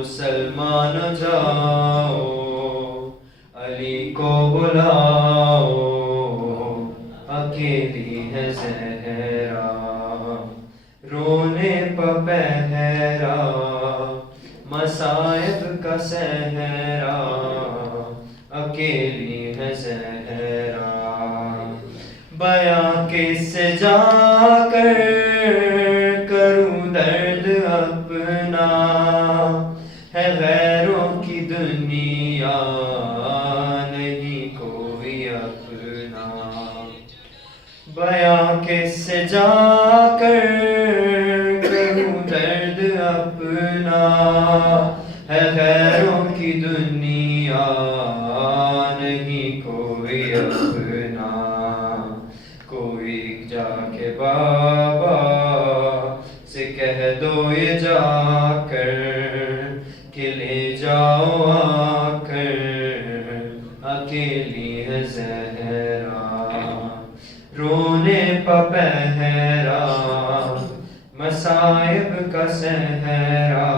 مسلمان جاؤ علی کو بلاؤ اکیلی ہے زہرا رونے پہ پہرا مصائب کا صحرا اکیلی ہے زہرا بیاں کس سے جا کر کروں درد اپنا ہے غیروں کی دنیا نہیں کوئی اپنا بیاں کس سے جا کر کروں درد اپنا ہے غیروں کی دنیا نہیں کوئی اپنا کوئی جا کے بابا سے کہہ دو یہ جا کر کہ لے جاؤ آ کر اکیلی ہے زہرا رونے پہ پہرا مصائب کا صحرا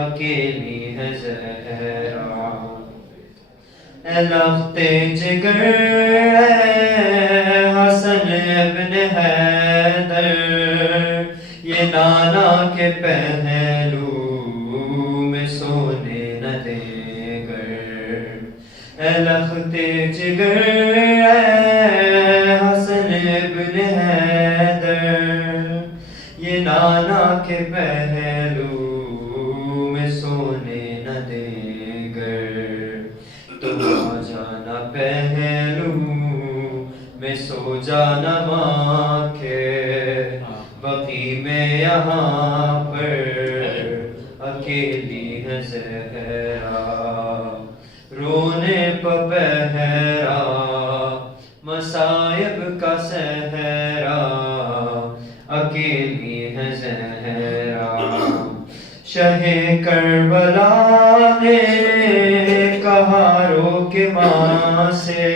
اکیلی ہے زہرا اے لخت جگر حسن ابن حیدر یہ نانا کے پہلو میں سونے نہ دے گر اے لخت جگر حسن ابن حیدر یہ نانا کے پہلو میں سونے نہ دے گر تو آ جانا پہلو میں سو جانا ماں کے بقی میں یہاں پر اکیلی ہے زہرا رونے پہ پہرا مصائب کا صحرا اکیلی ہے زہرا شہ کربلا نے کہا رو کے ماں سے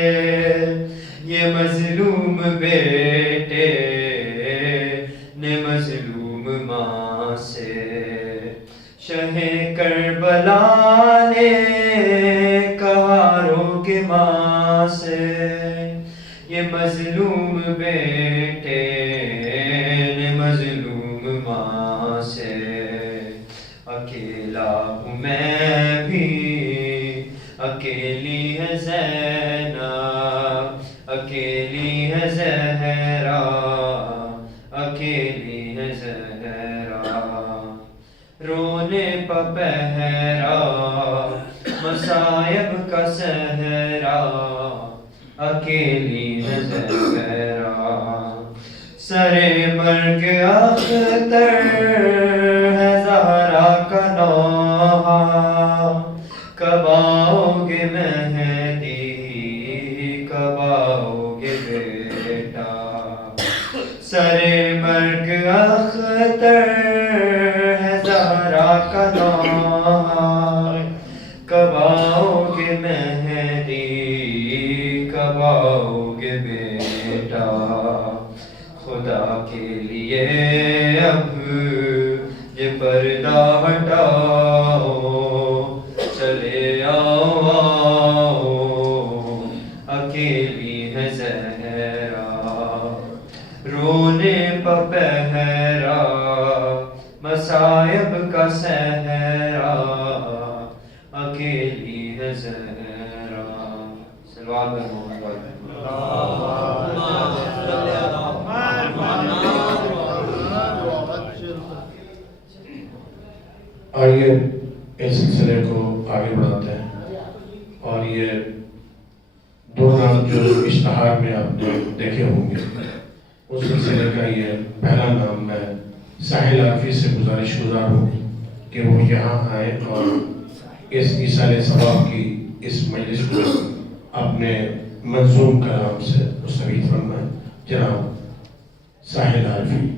یہ مظلوم بیٹے نے مظلوم ماں سے شہ کربلا نے کہا رو کے ماں سے یہ مظلوم بیٹے نے مظلوم ماں سے اکیلا ہوں میں بھی اکیلی ہے زینب اکیلی ہے زہرا اکیلی ہے زہرا رونے پہ پہرا مصائب کا صحرا اکیلی ہے زہرا سرے مرگ اختر ہے زہرا کا نوحہ کب آؤ گے مہدی کب آؤ گے بیٹا سرے مرگ اختر ہے زہرا کا نوحہ کب آؤ گے مہدی کب آؤ گے بیٹا خدا کے لیے اب یہ پردہ ہٹاؤ چلے آؤ اکیلی ہے زہرا رونے پہ پہرا مصائب کا صحرا اکیلی ہے زہرا صلوات محمد آئیے اس سلسلے کو آگے بڑھاتے ہیں اور یہ دو نام جو اشتہار میں آپ نے دیکھے ہوں گے اس سلسلے کا یہ پہلا نام میں ساحل عارفی سے گزارش گزار ہوں کہ وہ یہاں آئیں اور اس ایصال ثواب کی اس مجلس کو اپنے منظوم کلام سے مستفید فرمائیں. جناب ساحل عارفی.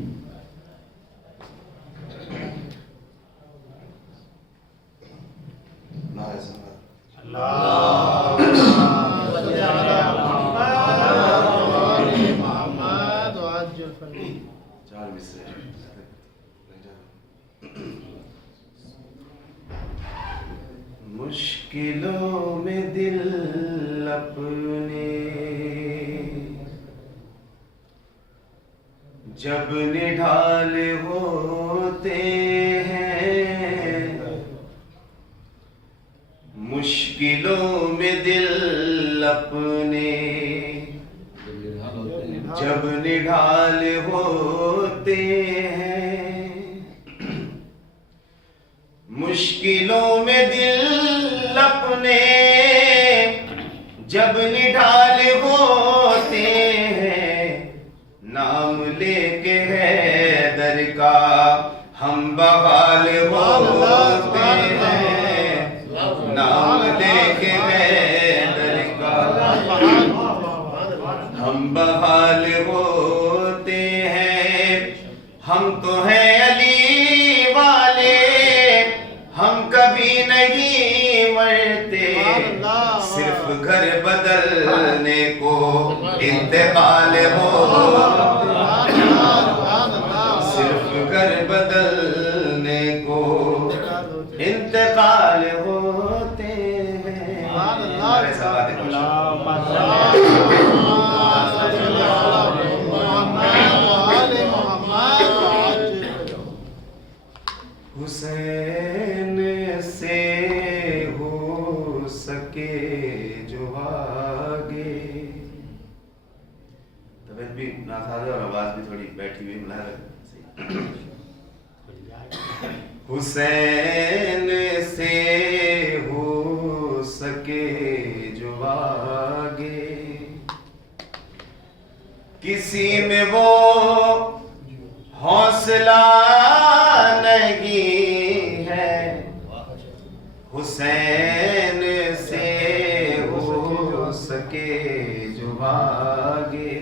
مشکلوں میں دل اپنے جب نڈھال ہوتے ہیں، مشکلوں میں دل اپنے جب نڈھال ہوتے ہیں، مشکلوں میں دل اپنے جب نڈھال ہوتے ہیں، نام لے کے حیدر کا ہم بحال ہوتے ہیں، نام لے کے حیدر کا ہم بحال ہوتے ہیں۔ ہم تو ہیں علی والے، ہم کبھی نہیں مرتے، صرف گھر بدلنے کو انتقال ہو، صرف گھر بدلنے کو انتقال ہوتے ہیں۔ ہمارے سوات حسین سے ہو سکے جو آگے، طبیعت بھی ناساز ہے اور آواز بھی تھوڑی بیٹھی ہوئی ملا رہے۔ حسین سے ہو سکے جو آگے، کسی میں وہ حوصلہ نہیں ہے، حسین سے ہو سکے جو آگے،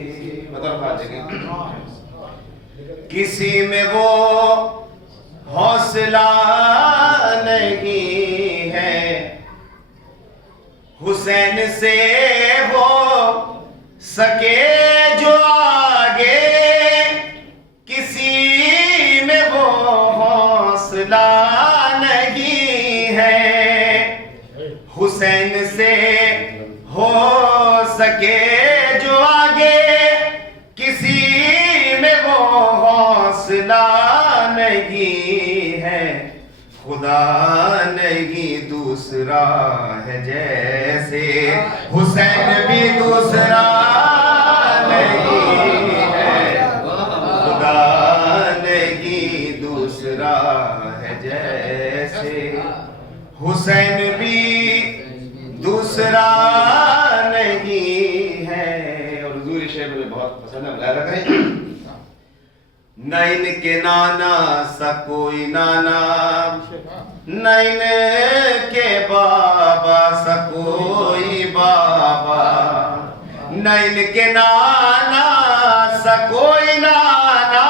کسی میں وہ حوصلہ نہیں ہے، حسین سے ہو سکے جو آگے، کسی میں وہ حوصلہ نہیں ہے، حسین سے ہو سکے جو آگے، کسی میں وہ حوصلہ نہیں ہے، خدا نہیں دوسرا ہے جیسے حسین بھی دوسرا نہیں ہے، خدا نہیں دوسرا ہے جیسے حسین بھی دوسرا نہیں ہے۔ اور حضور شعر مجھے بہت پسند ہے، ملاحظہ کریں۔ نہ ان کے نانا سا کوئی نانا، نہ ان کے بابا سا کوئی بابا، نہ ان کے نانا سا کوئی نانا،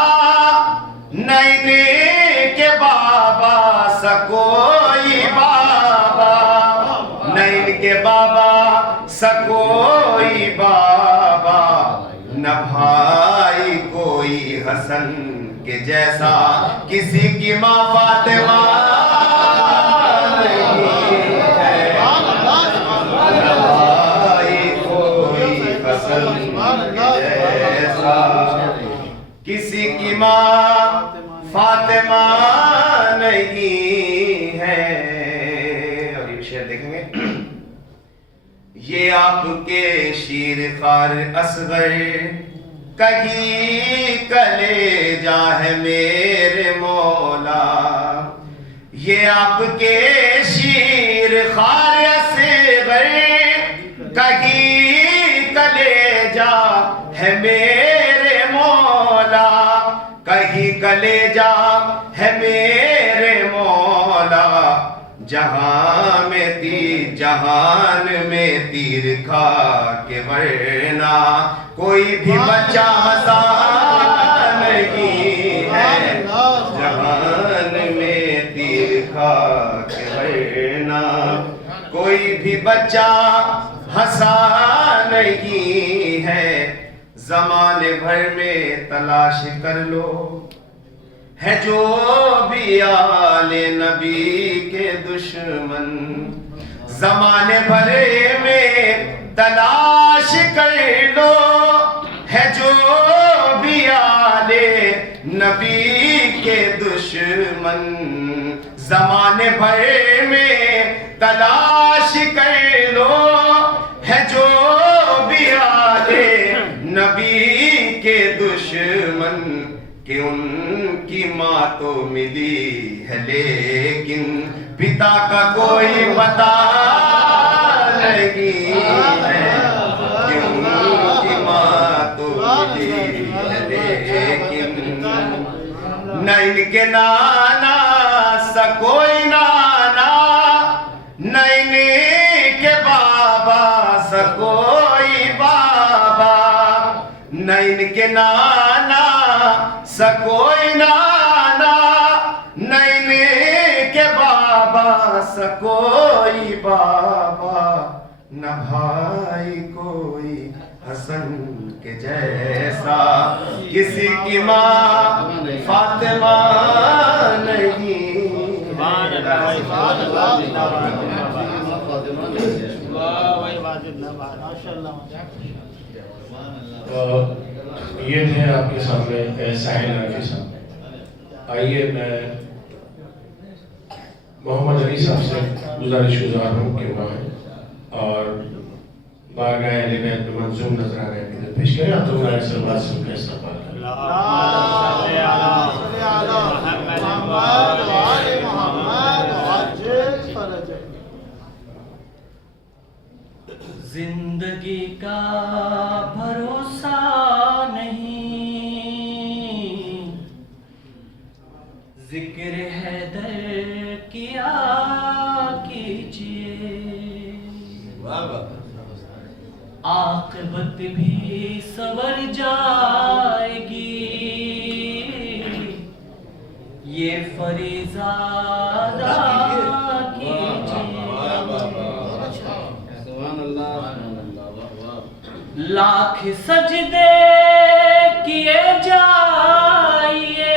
نہ ان کے بابا سا کوئی بابا، نہ ان کے بابا سا کوئی بابا، نہ بھائی کوئی حسن کے جیسا، کسی کی ماں فاطمہ نہیں ہے، نہ بھائی کوئی حسن کے جیسا، کسی کی ماں فاطمہ نہیں ہے۔ اور یہ شعر دیکھیں گے، یہ آپ کے شیر خار اصغر کہیں کلیجا ہے میرے مولا، یہ آپ کے شیر خار اصغر کہیں کلیجا ہے میرے مولا، کہیں کلیجا ہے میرے مولا، جہان میں تیر کھا کے ورنہ کوئی بھی بچہ ہنسا نہیں ہے، جہان میں تیر کھا کے ورنہ کوئی بھی بچہ ہنسا نہیں ہے۔ زمانے بھر میں تلاش کر لو، ہے جو بھی آل نبی کے دشمن، زمانے بھرے میں تلاش کر لو ہے جو بھی آلے نبی کے دشمن زمانے بھر میں تلاش کر لو ہے جو بھی آلے نبی کے دشمن کہ ان کی ماں تو ملی ہے لیکن پتا کا کوئی پتا نہیں ہے کہ ان کی ماں تو ملی ہے لیکن نہ ان کے نانا سا کوئی نانا نہ ان کے بابا سا کوئی بابا نہ ان کے نانا سا کوئی نانا نہ ان کے بابا سا کوئی بابا نہ بھائی کوئی حسن کے جیسا کسی کی ماں فاطمہ نہیں یہ تھے آپ کے سامنے ساحل رافی صاحب. آئیے میں محمد علی صاحب سے گزارش گزار ہوں کہ وہ آئیں اور بارگاہ اہل بیت میں منظوم نذرانہ عقیدت پیش کریں. آپ تو غیر سلوات سے ان کا استقبال کریں. زندگی کا بھروسہ نہیں ذکر حیدر کیا کیجئے عاقبت بھی سنور جائے گی یہ فریضہ ادا کیجئے لاکھ سجدے کیے جائیے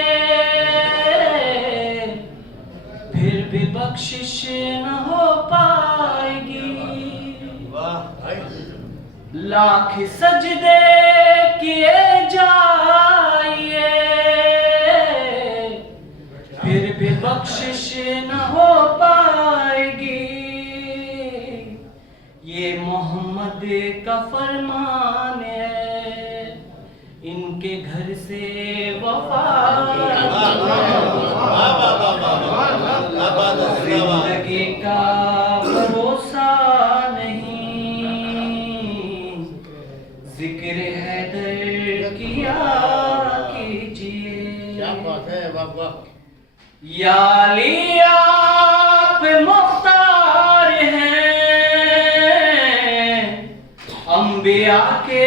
پھر بھی بخشش نہ ہو پائے گی لاکھ سجدے کیے جائیے پھر بھی بخشش نہ ہو پائے گی یہ محمد کا فرمان ہے ان کے گھر سے وفا زندگی کا بھروسہ نہیں ذکر حیدر کیا کیجئے یا علی آپ مختار ہیں انبیاء کے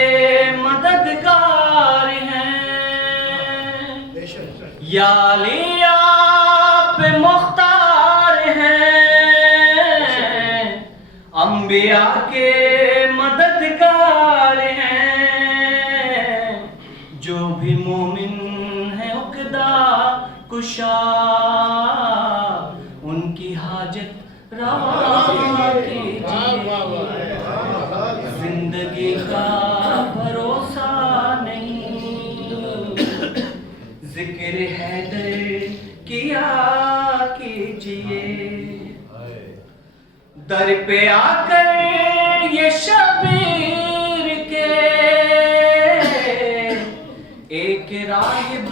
مددگار ہیں یا علی آپ مختار ہیں انبیاء کے مددگار ہیں جو بھی مومن ہے عقدہ کشا ان کی حاجت روا کیجئے زندگی کا بھروسہ نہیں ذکر حیدر کیا کیجئے در پہ آ کر یہ شبیر کے ایک راہب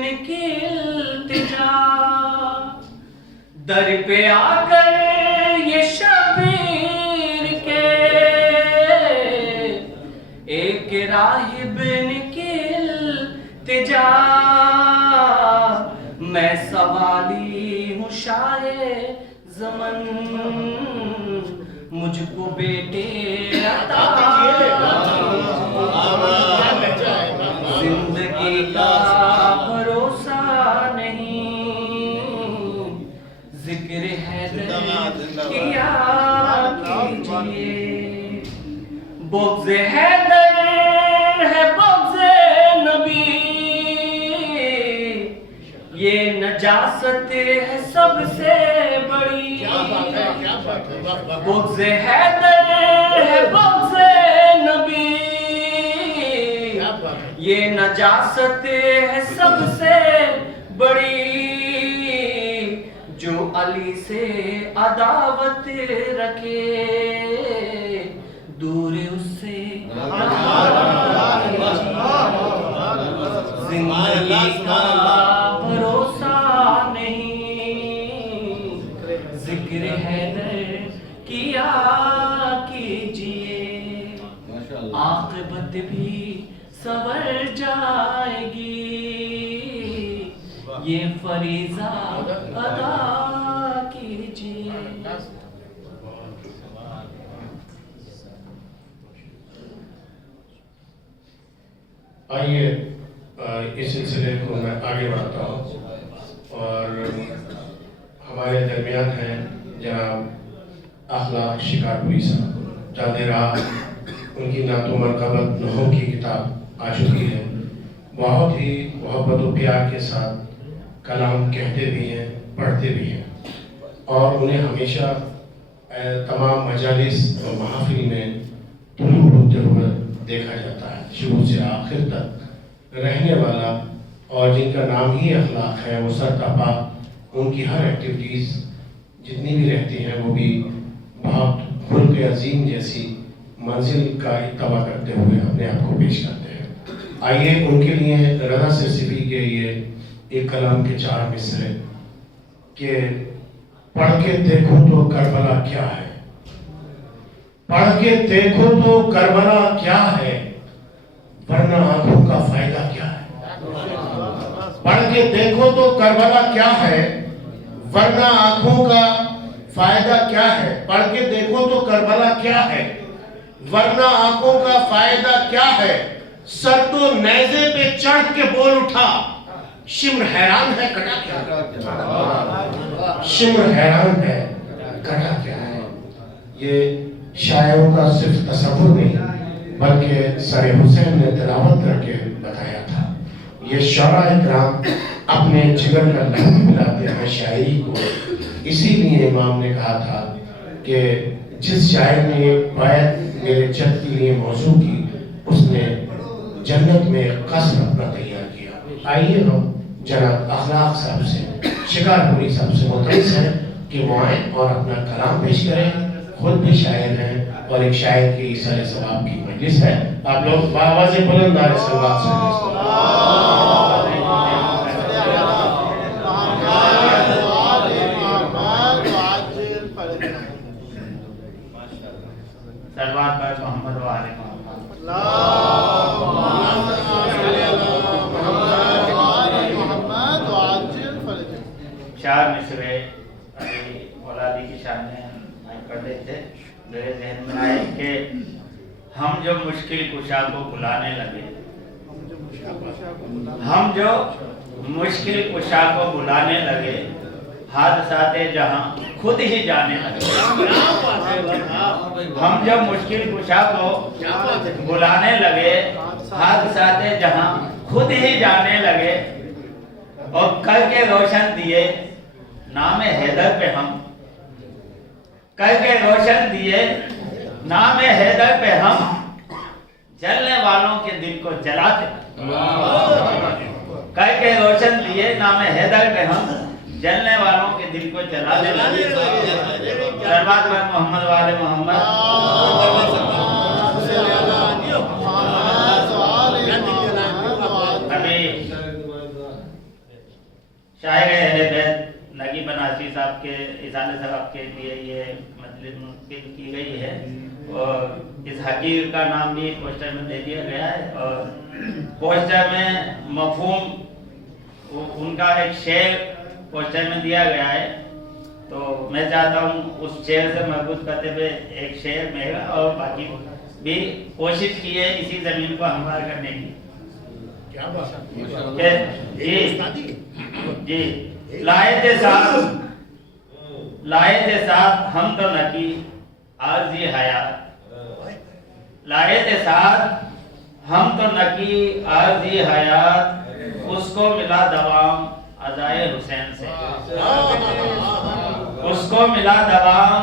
نے کی التجا در پہ آ کر یہ شبیر کے ایک راہب نے کی التجا میں سوالی ہوں شاہ زمن مجھ کو بیٹے عطا زندگی کا بھروسہ نہیں ذکر حیدر کیا کیجئے بغض حیدر ہے بغض نبی یہ نجاست ہے سب سے بڑی بغض حیدر ہے بغض نبی، یہ نجاست ہے سب سے بڑی، جو علی سے عداوت رکھے دور اس سے زندگی کا بھروسہ نہیں، ذکر حیدر کیا کیجئے عاقبت بھی سنور جائے گی، یہ فریضہ ادا کیجئے۔ آئیے اس سلسلے کو میں آگے بڑھتا ہوں، اور ہمارے درمیان ہیں جناب اخلاق شکارپوری صاحب، جانے راہ ان کی نعت و مرقبت نحو کی کتاب آ چکی ہے، بہت ہی محبت و پیار کے ساتھ کلام کہتے بھی ہیں، پڑھتے بھی ہیں، اور انہیں ہمیشہ تمام مجالس و محافل میں طلوع ہوتے ہوئے دیکھا جاتا ہے، شروع سے آخر تک رہنے والا، اور جن کا نام ہی اخلاق ہے، وہ سرتاپا ان کی ہر ایکٹیویٹیز جتنی بھی رہتی ہیں وہ بھی بہت خلق عظیم جیسی منزل کا اتباع کرتے ہوئے اپنے آپ کو پیش کرتے ہیں۔ آئیے ان کے لیے رضا سرسبیل کے یہ ایک کلام کے 4 مصرے کہ پڑھ کے دیکھو تو کربلا کیا ہے، پڑھ کے دیکھو تو کربلا کیا ہے، ورنہ آنکھوں کا فائدہ کیا ہے، پڑھ کے دیکھو تو کربلا کیا ہے، ورنہ آنکھوں کا فائدہ کیا ہے، پڑھ کے دیکھو تو کربلا کیا ہے، ورنہ آنکھوں کا فائدہ کیا ہے، سر تو نیزے پہ چڑھ کے بول اٹھا، شمر حیران ہے کٹا کیا ہے، شمر حیران ہے کٹا کیا ہے۔ یہ شاعروں کا صرف تصور نہیں بلکہ سر حسین نے تلاوت کر کے بتایا تھا۔ یہ شعراء اکرام اپنے جگر کا لہو ملاتے ہیں شاعری کو، اسی لیے امام نے کہا تھا کہ جس شاعر نے یہ بیت میرے جد کے لیے موضوع کی، اس نے جنت میں ایک قصر اپنا تیار کیا۔ آئیے ہم جناب اخلاق صاحب سے، شکارپوری صاحب سے ملتمس ہیں کہ وہ آئیں اور اپنا کلام پیش کریں، خود بھی شاعر ہیں اور ایک شاعر کی ایصال ثواب کی مجلس ہے۔ آپ لوگ بآواز بلند نعرہ صلوات سے صلوات پر محمد و آل محمد۔ چار مصرے ابھی اولادی کی شان میں پڑھ رہے تھے، میرے ذہن میں آئے کہ ہم جو مشکل کشا کو بلانے لگے، ہم جو مشکل کشا کو بلانے لگے، حادثات جہاں خود ہی جانے لگے۔ ہم جب مشکل کشا کو بلانے لگے، حادثات جہاں خود ہی جانے لگے، اور کر کے روشن دیے نام حیدر پہ ہم، کر کے روشن دیے نام حیدر پہ ہم، جلنے والوں کے دل کو جلاتے، کر کے روشن دیے نام حیدر پہ ہم، جلنے والوں کے دل کو جلاتے۔ صلوات پر محمد و آل محمد۔ ابھی شاعر اہل بیت نگی بناسی صاحب کے ایصال ثواب کے لیے یہ مجلس منعقد کی گئی ہے، اور اس حقیر کا نام بھی پوسٹر میں دے دیا گیا ہے، اور پوسٹر میں مفہوم ان کا ایک شعر پوسٹر میں دیا گیا ہے، تو میں چاہتا ہوں اس شعر سے محبوب کرتے ہوئے ایک شعر میرا اور باقی بھی کوشش کی ہے اسی زمین کو ہموار کرنے کی۔ جی لائے تھے ساتھ ہم تو نکی عارضی حیات، لائے تھے ساتھ ہم تو نکی عارضی حیات، اس کو ملا دوام عزائے حسین سے، اس کو ملا دوام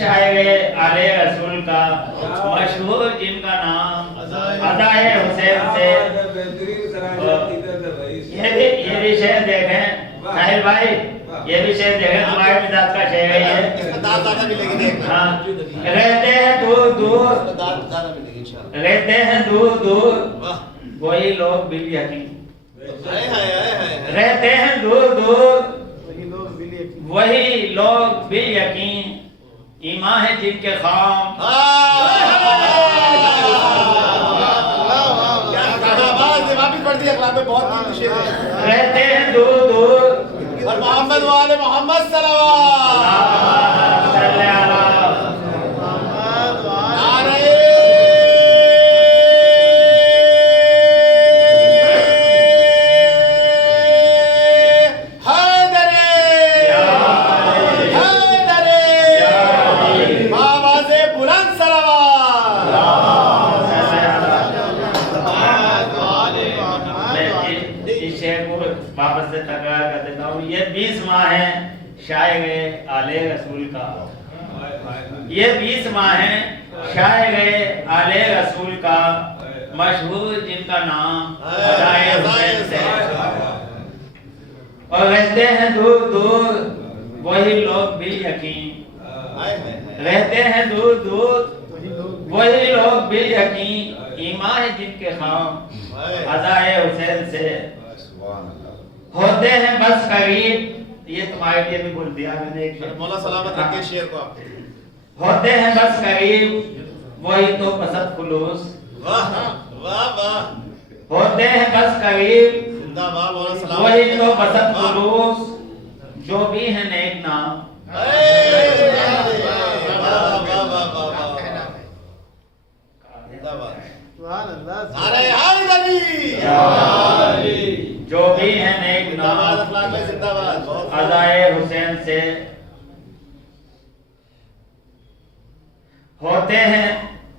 شاعر آلے رسول کا مشہور جن کا نام عطائے حسین سے. یہ بھی شعر دیکھیں ساحل بھائی, یہ بھی شعر دیکھیں, تمہارے مزاج کا شعر ہے یہ. ہاں, رہتے ہیں دور دور, رہتے ہیں دور دور وہی لوگ بل یقین, رہتے ہیں دور دور وہی لوگ بل یقین, ایمان ہے جن کے خام. رہتے ہیں دور دور اور محمد والے محمد صلوات. صلی اللہ واپس سے تکرار کر دیتا ہوں. یہ 20 ماہ ہے شاعر آلے رسول کا, یہ 20 ماہ ہے شاعر آلے رسول کا, مشہور جن کا نام عطائے حسین سے. اور رہتے ہیں دور دور وہی لوگ بھی یقین, رہتے ہیں دور دور وہی لوگ بھی یقین, ایمان ہے جن کے خام عطائے حسین سے. ہوتے ہیں بس قریب, یہ تمہارے لیے بھی بول دیا میں نے ایک شعر. مولا سلامت رکھے شعر کو آپ. ہوتے ہیں بس قریب وہی تو پسند خلوص, واہ واہ واہ, ہوتے ہیں بس قریب زندہ باد مولا سلامت. وہی تو پسند خلوص جو بھی ہیں نیک نام. جو بھی ہیں نیک نام عطائے حسین سے. ہوتے ہیں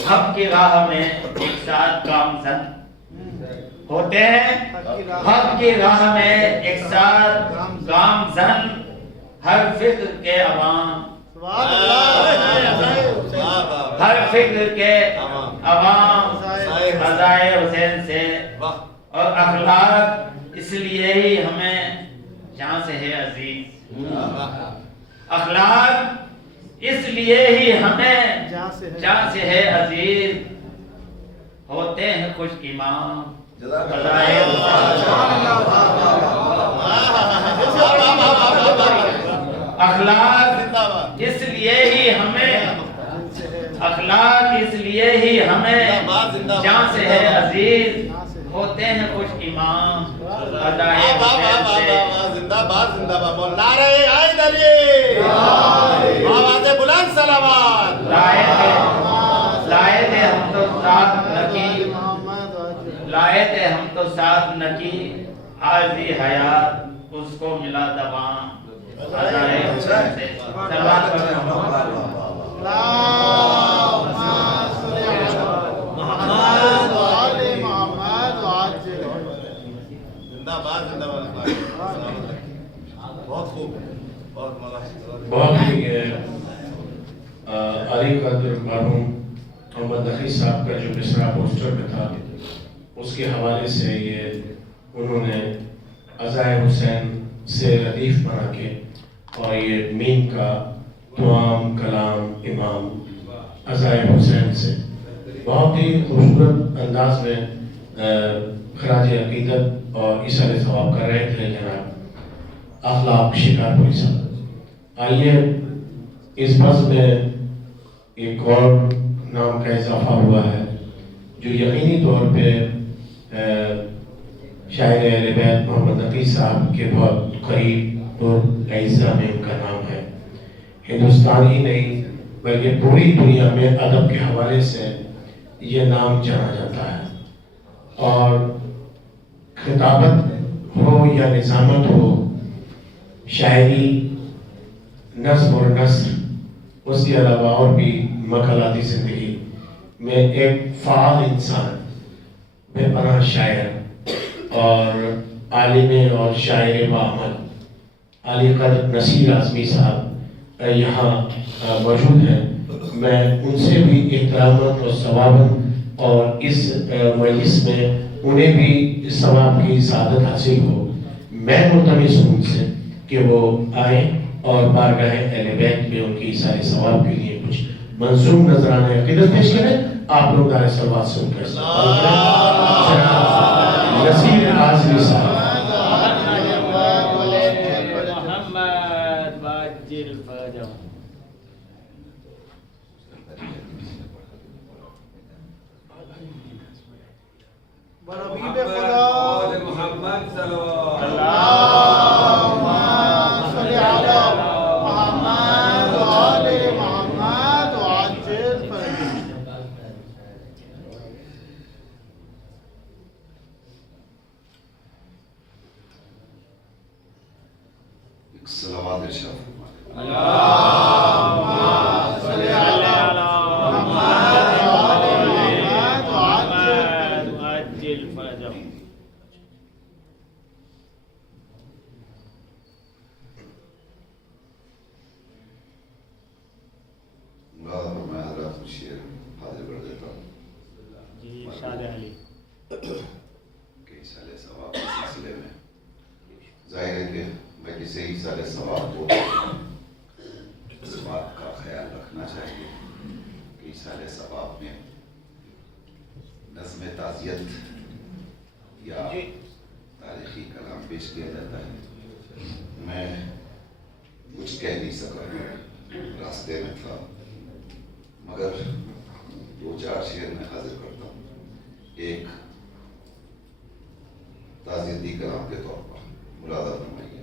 حق کی راہ میں ایک ساتھ گامزن, ہوتے ہیں حق کی راہ میں ایک ساتھ گامزن, ہر فکر کے عوام, ہر فکر کے عوام عطائے حسین سے. اور اخلاق اس لیے ہی ہمیں جان سے ہے عزیز, اخلاق اس لیے ہی ہمیں جان سے ہے عزیز. ہوتے ہیں خوش امام عطائے اخلاق اس لیے ہی ہمیں, اخلاق اس لیے ہی ہمیں جان سے ہے عزیز. ہوتے ہیں خوش امام عطائے حسین سے. زندہ باد زندہ باد. نعرہ حیدری, آواز بلند صلوات. لائے تھے ہم تو ساتھ نکی, لائے تھے ہم تو ساتھ نکی, عارضی حیات اس کو ملا دوام عطائے حسین سے. صلوات پڑھو. بہت خوب, بہت ہی علی قدر مرحوم محمد نقی صاحب کا جو مصرع پوسٹر میں تھا اس کے حوالے سے یہ انہوں نے عطائے حسین سے ردیف بنا کے, اور یہ میم کا توام کلام امام عطائے حسین سے بہت ہی خوبصورت انداز میں خراج عقیدت اور اظہار ثواب کر رہے تھے جناب اخلاق شکارپوری صاحب. آئیے اس بس میں ایک اور نام کا اضافہ ہوا ہے جو یقینی طور پہ شاعر اہل بیت محمد نقی صاحب کے بہت قریب اور اعزاء میں ان کا نام ہے. ہندوستان ہی نہیں بلکہ پوری دنیا میں ادب کے حوالے سے یہ نام جانا جاتا ہے, اور خطابت ہو یا نظامت ہو, شاعری, نظم اور نثر, اس کے علاوہ اور بھی مقالاتی زندگی میں ایک فعال انسان, بے پناہ شاعر اور عالم اور شاعر بعمل علی قدر نصیر اعظمی صاحب یہاں موجود ہیں، میں ان سے بھی احترامات اور ثواباً اور اس مجلس میں انہیں بھی ثواب کی سعادت حاصل ہو، میں ملتمس ہوں ان سے کہ وہ آئیں اور بارگاہ اہل بیت میں ان کی سارے ثواب کے لیے کچھ منظوم نذرانہ عقیدت پیش کریں۔ آپ لوگ دار صلوات سن کر نصیر عازمی صاحب۔ حبیب خدا محمد صلی اللہ صلی علی محمد و آل محمد وعجل فرجهم۔ صلوات ارشاد میں حضرات کو شعر حاضر کر دیتا ہوں کہ ایصال ثواب کے سلسلے میں ظاہر ہے کہ مجلس ایصال ثواب کو اس بات کا خیال رکھنا چاہیے کہ ایصال ثواب میں نظم تعزیت یا تاریخی کلام پیش کیا جاتا ہے۔ میں کچھ کہہ نہیں سکا، راستے میں تھا، مگر دو چار شعر میں حاضر کرتا ہوں، ایک تعزیتی کلام کے طور پر ملاحظہ فرمائیے۔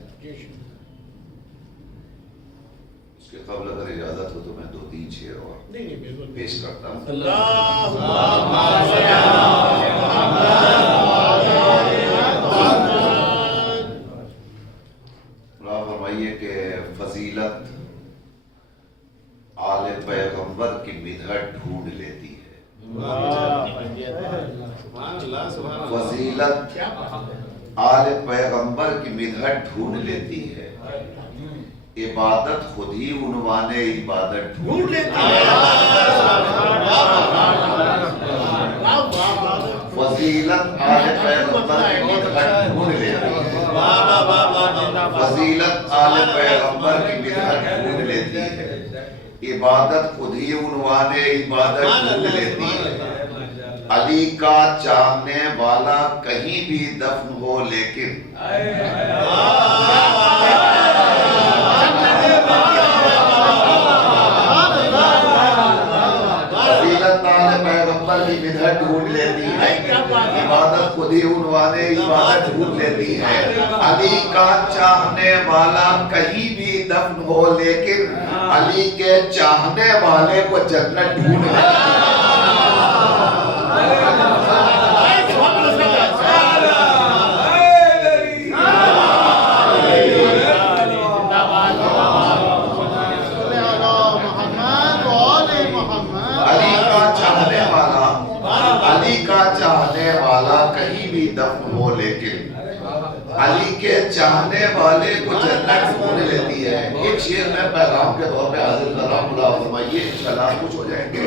اس کے قبل اگر اجازت ہو تو میں دو تین شعر اور پیش کرتا ہوں۔ ملاحظہ فرمائیے کہ فضیلت آل پیغمبر کی مدحت ڈھونڈ لیتی ہے۔ فضیلت آل پیغمبر کی مدحت ڈھونڈ لیتی ہے، عبادت خود ہی عنوان عبادت ڈھونڈ لیتی ہے۔ فضیلت آل پیغمبر کی مدحت ڈھونڈ لیتی ہے، فضیلت آل پیغمبر کی مدحت ڈھونڈ لیتی ہے، عبادت خود ہی عنوان عبادت ڈھونڈ لیتی ہے۔ علی کا چاہنے والا کہیں بھی دفن ہو لیکن فضیلت آل پیغمبر کی مدحت ڈھونڈ لیتی ہے، عبادت خود ہی عنوان عبادت ڈھونڈ لیتی ہے۔ علی کا چاہنے والا کہیں بھی دفن ہو لیکن علی کے چاہنے والے کو جنت ڈھونڈ لیتی ہے۔ چاہنے والا کہیں بھی دفن ہو لیکن علی کے چاہنے والے کو جنت ڈھونڈ لیتی ہے۔ ایک شعر میں پیغام کے طور پہ حاضر کر رہا ہوں، ملاحظہ فرمائیے، انشاءاللہ خوش ہو جائیں گے۔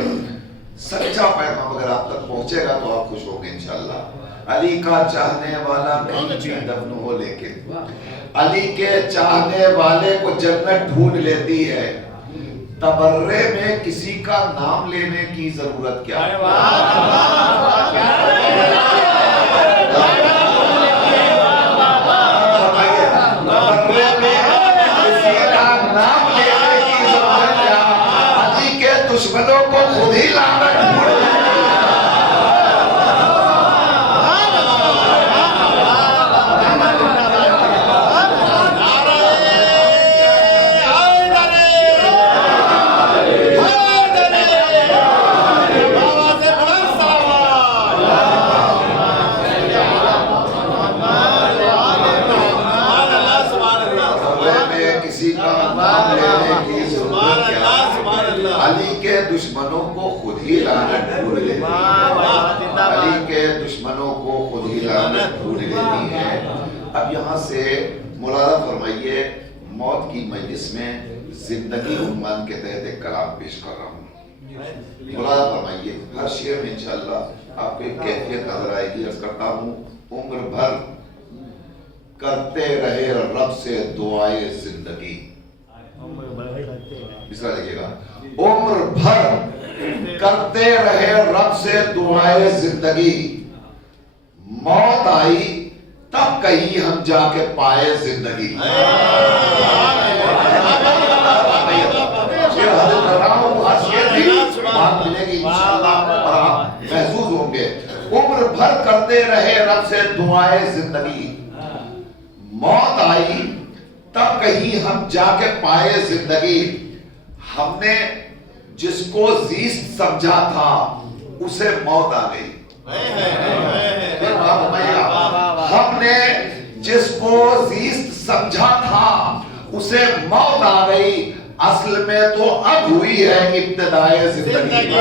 سچا پیغام اگر آپ تک پہنچے گا تو آپ خوش ہوں گے انشاءاللہ۔ علی کا چاہنے والا کہیں بھی دفن ہو لیکن علی کے چاہنے والے کو جنت ڈھونڈ لیتی ہے۔ تبرے میں کسی کا نام لینے کی ضرورت کیا ہے؟ تبرے میں کسی کا نام لینے کی ضرورت کیا؟ علی کے دشمنوں کو خود ہی لعنت ڈھونڈ لیتی ہے۔ علی کے دشمنوں کو خود ہی لعنت ڈھونڈ لیتی ہے۔ علی کے دشمنوں کو خود ہی لعنت ڈھونڈ لیتی ہے۔ اب یہاں سے ملاحظہ فرمائیے، موت کی مجلس میں زندگی عنوان کے تحت ایک کلام پیش کر رہا ہوں. ملاحظہ فرمائیے ہر شعر میں انشاءاللہ آپ کو ایک کیفیت نظر آئے گی. عرض کرتا ہوں عمر بھر کرتے رہے رب سے دعائے زندگی. اس طرح لکھیے گا عمر بھر کرتے رہے رب سے دعائے زندگی. موت آئی تب کہیں ہم جا کے پائے زندگی. بات ملے گی انشاءاللہ اور آپ محظوظ ہوں گے. عمر بھر کرتے رہے رب سے دعائے زندگی. موت آئی تب کہیں ہم جا کے پائے زندگی. ہم نے جس کو زیست سمجھا تھا اسے موت آ گئی. ہم نے جس کو زیست سمجھا تھا اسے موت آ گئی. اصل میں تو اب ہوئی ہے ابتدائے زندگی.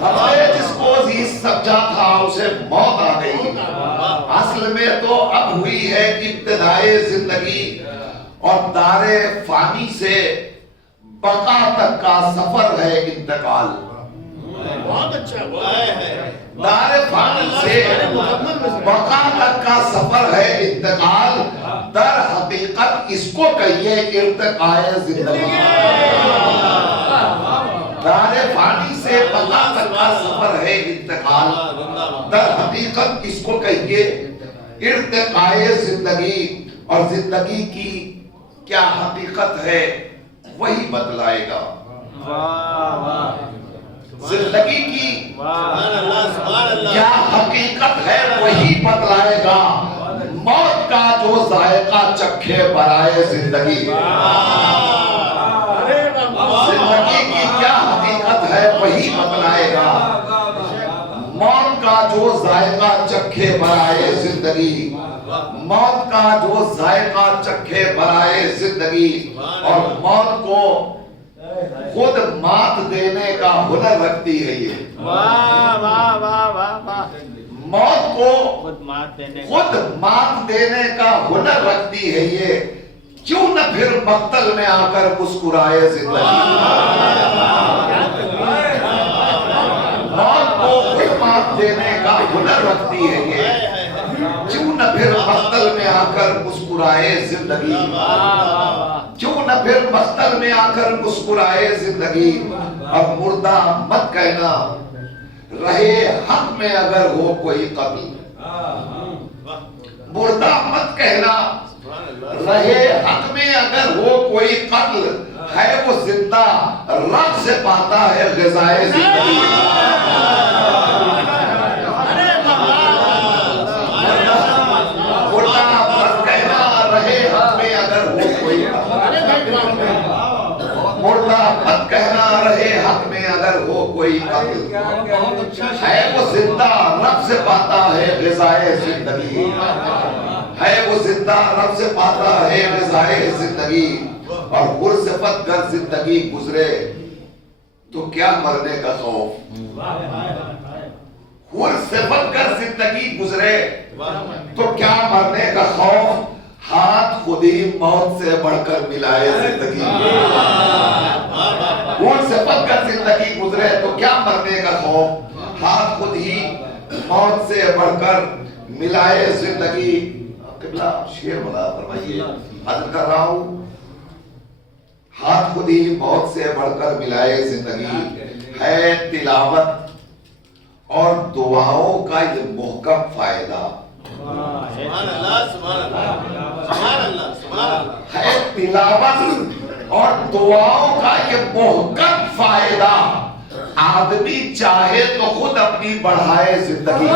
ہم نے جس کو زیست سمجھا تھا اسے موت آ گئی. اصل میں تو اب ہوئی ہے ابتدائے زندگی. اور دار فانی سے بقا تک کا سفر ہے انتقال. بہت اچھا دار فانی سے بقا تک کا سفر ہے انتقال. در حقیقت اس کو کہیے ارتقائے زندگی. دار فانی سے بقا تک کا سفر ہے انتقال. در حقیقت اس کو کہیے ارتقائے زندگی. اور زندگی کی کیا حقیقت ہے وہی بتلائے گا. زندگی کی کیا حقیقت ہے وہی بتلائے گا. موت کا جو ذائقہ چکھے برائے زندگی. زندگی کی کیا حقیقت ہے وہی بتلائے گا. موت کا جو ذائقہ چکھے برائے زندگی. موت کا جو ذائقہ چکھے برائے زندگی. اور موت کو خود مات دینے کا ہنر رکھتی ہے یہ. موت کو خود مات دینے کا ہنر رکھتی ہے یہ. کیوں نہ پھر مقتل میں آ کر مسکرائے زندگی. موت کو خود مات دینے کا ہنر رکھتی ہے یہ. کیوں نہ پھر مقتل میں آ کر مسکرائے زندگی. کیوں نہ پھر مقتل میں آ کر مسکرائے زندگی. اب مردہ مت کہنا رہے حق میں اگر ہو کوئی قتل. مردہ مت کہنا رہے حق میں اگر ہو کوئی قتل. ہے وہ زندہ رب سے پاتا ہے غذائے زندگی. مردہ مت کہنا رہے حق میں اگر ہو کوئی قتل. ہے وہ زندہ رب سے پاتا ہے غذائے زندگی. ہے وہ زندہ رب سے پاتا ہے غذائے زندگی. اور پرصفت گر زندگی گزرے تو کیا مرنے کا خوف. پرصفت گر زندگی گزرے تو کیا مرنے کا خوف. ہاتھ خود ہی موت سے بڑھ کر ملائے زندگی. پرصفت گر زندگی گزرے تو کیا مرنے کا خوف. ہاتھ خود ہی موت سے بڑھ کر ملائے زندگی. قبلہ شعر بنا فرمائیے عرض کر رہا ہوں. ہاتھ خود ہی موت سے بڑھ کر ملائے زندگی. ہے تلاوت اور دعاؤں کا یہ محکم فائدہ. ہے تلاوت اور دعاؤں کا یہ محکم فائدہ. آدمی چاہے تو خود اپنی بڑھائے زندگی.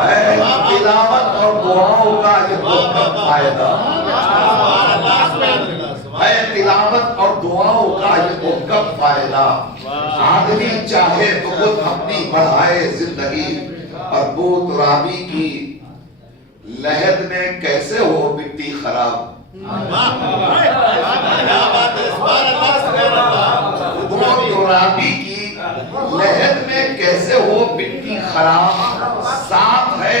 ہے تلاوت اور دعاؤں کا یہ محکم فائدہ. ہے تلاوت اور دعاؤں کا یہ محکم فائدہ. آدمی چاہے تو خود اپنی بڑھائے زندگی. اور بو ترابی کی لہد میں کیسے ہو مٹی خراب. بو ترابی کی لہد میں کیسے ہو مٹی خراب. ساتھ ہے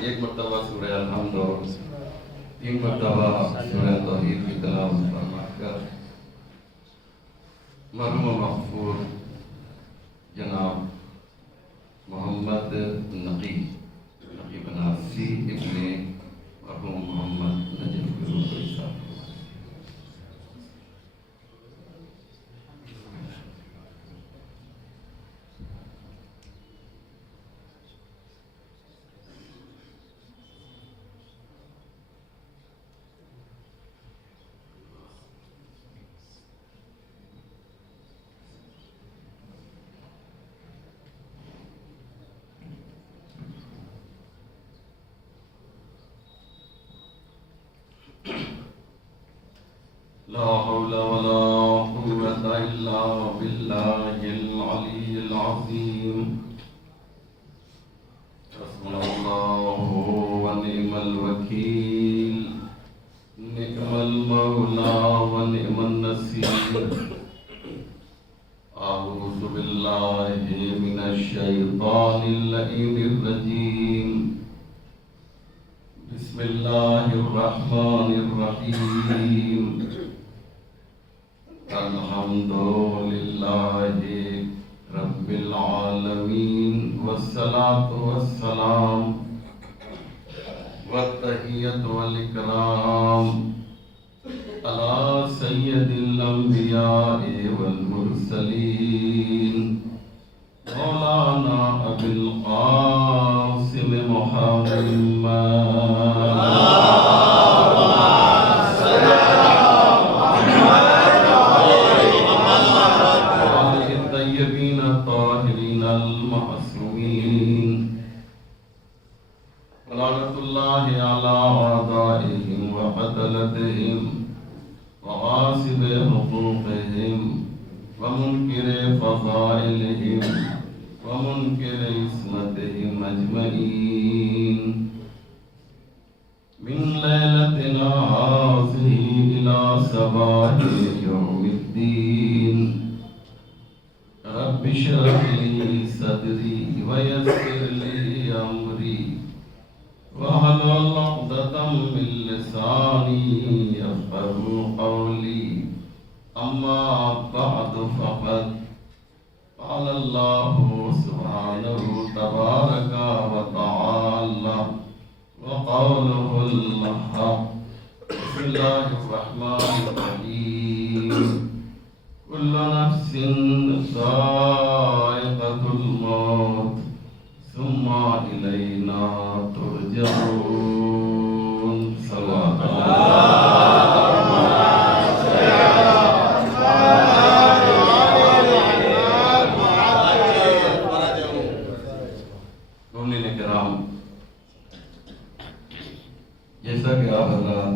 ایک مرتبہ سورہ الحمد اور 3 مرتبہ سورہ توحید کی تلاوت فرما کر مرحوم مغفور جناب محمد نقی بنارسی ابن مرحوم محمد نجف کی روح کو حساب لا حول ولا قوة إلا بالله العلي العظيم حسبنا الله ونعم الوكيل نعم المولى ونعم النصير أعوذ بالله من الشيطان اللعين الرجيم بسم الله الرحمن الرحيم الحمد لله رب العالمين والصلاة والسلام والتحية والإكرام على سيد الأنبياء والمرسلين مولانا أبي القاسم محمد وغاصب حقوقهم ومنكر فضائلهم ومنكر عصمتهم أجمعين من ليلتنا هذه إلى صباح يوم الدين رب اشرح لي صدري ويسر لي أمري واحلل عقدة من لساني يفقهوا قولي أما بعد فقد قال الله سبحانه تبارك وتعالى وقوله الحق بسم الله الرحمن الرحيم كل نفس ذائقة الموت ثم إلينا ترجعون صلوات مومنین کرام، جیسا کہ آپ حضرات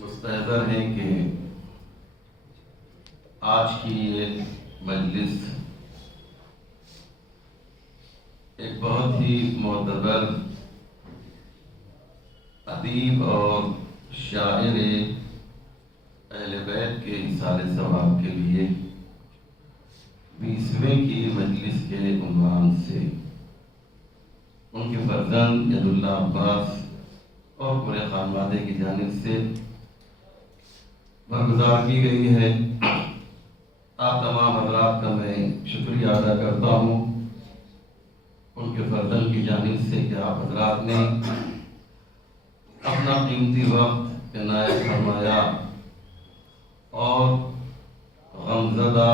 مستحضر ہیں کہ آج کی ایک مجلس ایک بہت ہی معتبر ادیب اور شاعر اہل بیت کے ایصال ثواب کے لیے 20ویں کی مجلس کے عنوان سے ان کے فرزند ید اللہ عباس اور پورے خانوادے کی جانب سے برگزار کی گئی ہے۔ آپ تمام حضرات کا میں شکریہ ادا کرتا ہوں ان کے فرزند کی جانب سے کہ آپ حضرات نے اپنا قیمتی وقت عنایت فرمایا اور غمزدہ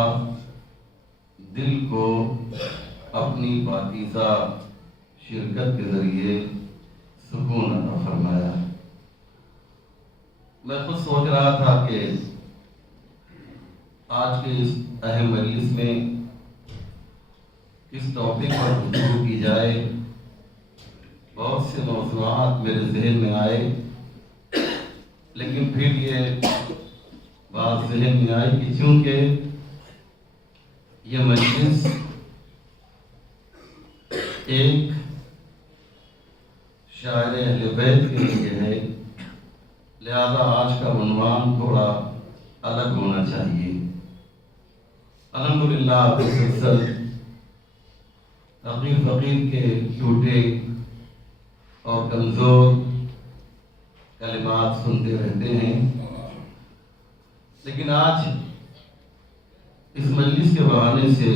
دل کو اپنی پاکیزہ شرکت کے ذریعے سکون عطا فرمایا۔ میں خود سوچ رہا تھا کہ آج کے اس اہم مجلس میں کس ٹاپک پر گفتگو کی جائے۔ بہت سے موضوعات میرے ذہن میں آئے، لیکن پھر یہ بات ذہن میں آئی کہ چونکہ یہ مجلس ایک شاعر اہل بیت کے لیے ہے، لہذا آج کا عنوان تھوڑا الگ ہونا چاہیے۔ الحمدللہ مسلسل تقریر فقیر کے جھوٹے اور کمزور کلمات سنتے رہتے ہیں، لیکن آج اس مجلس کے بہانے سے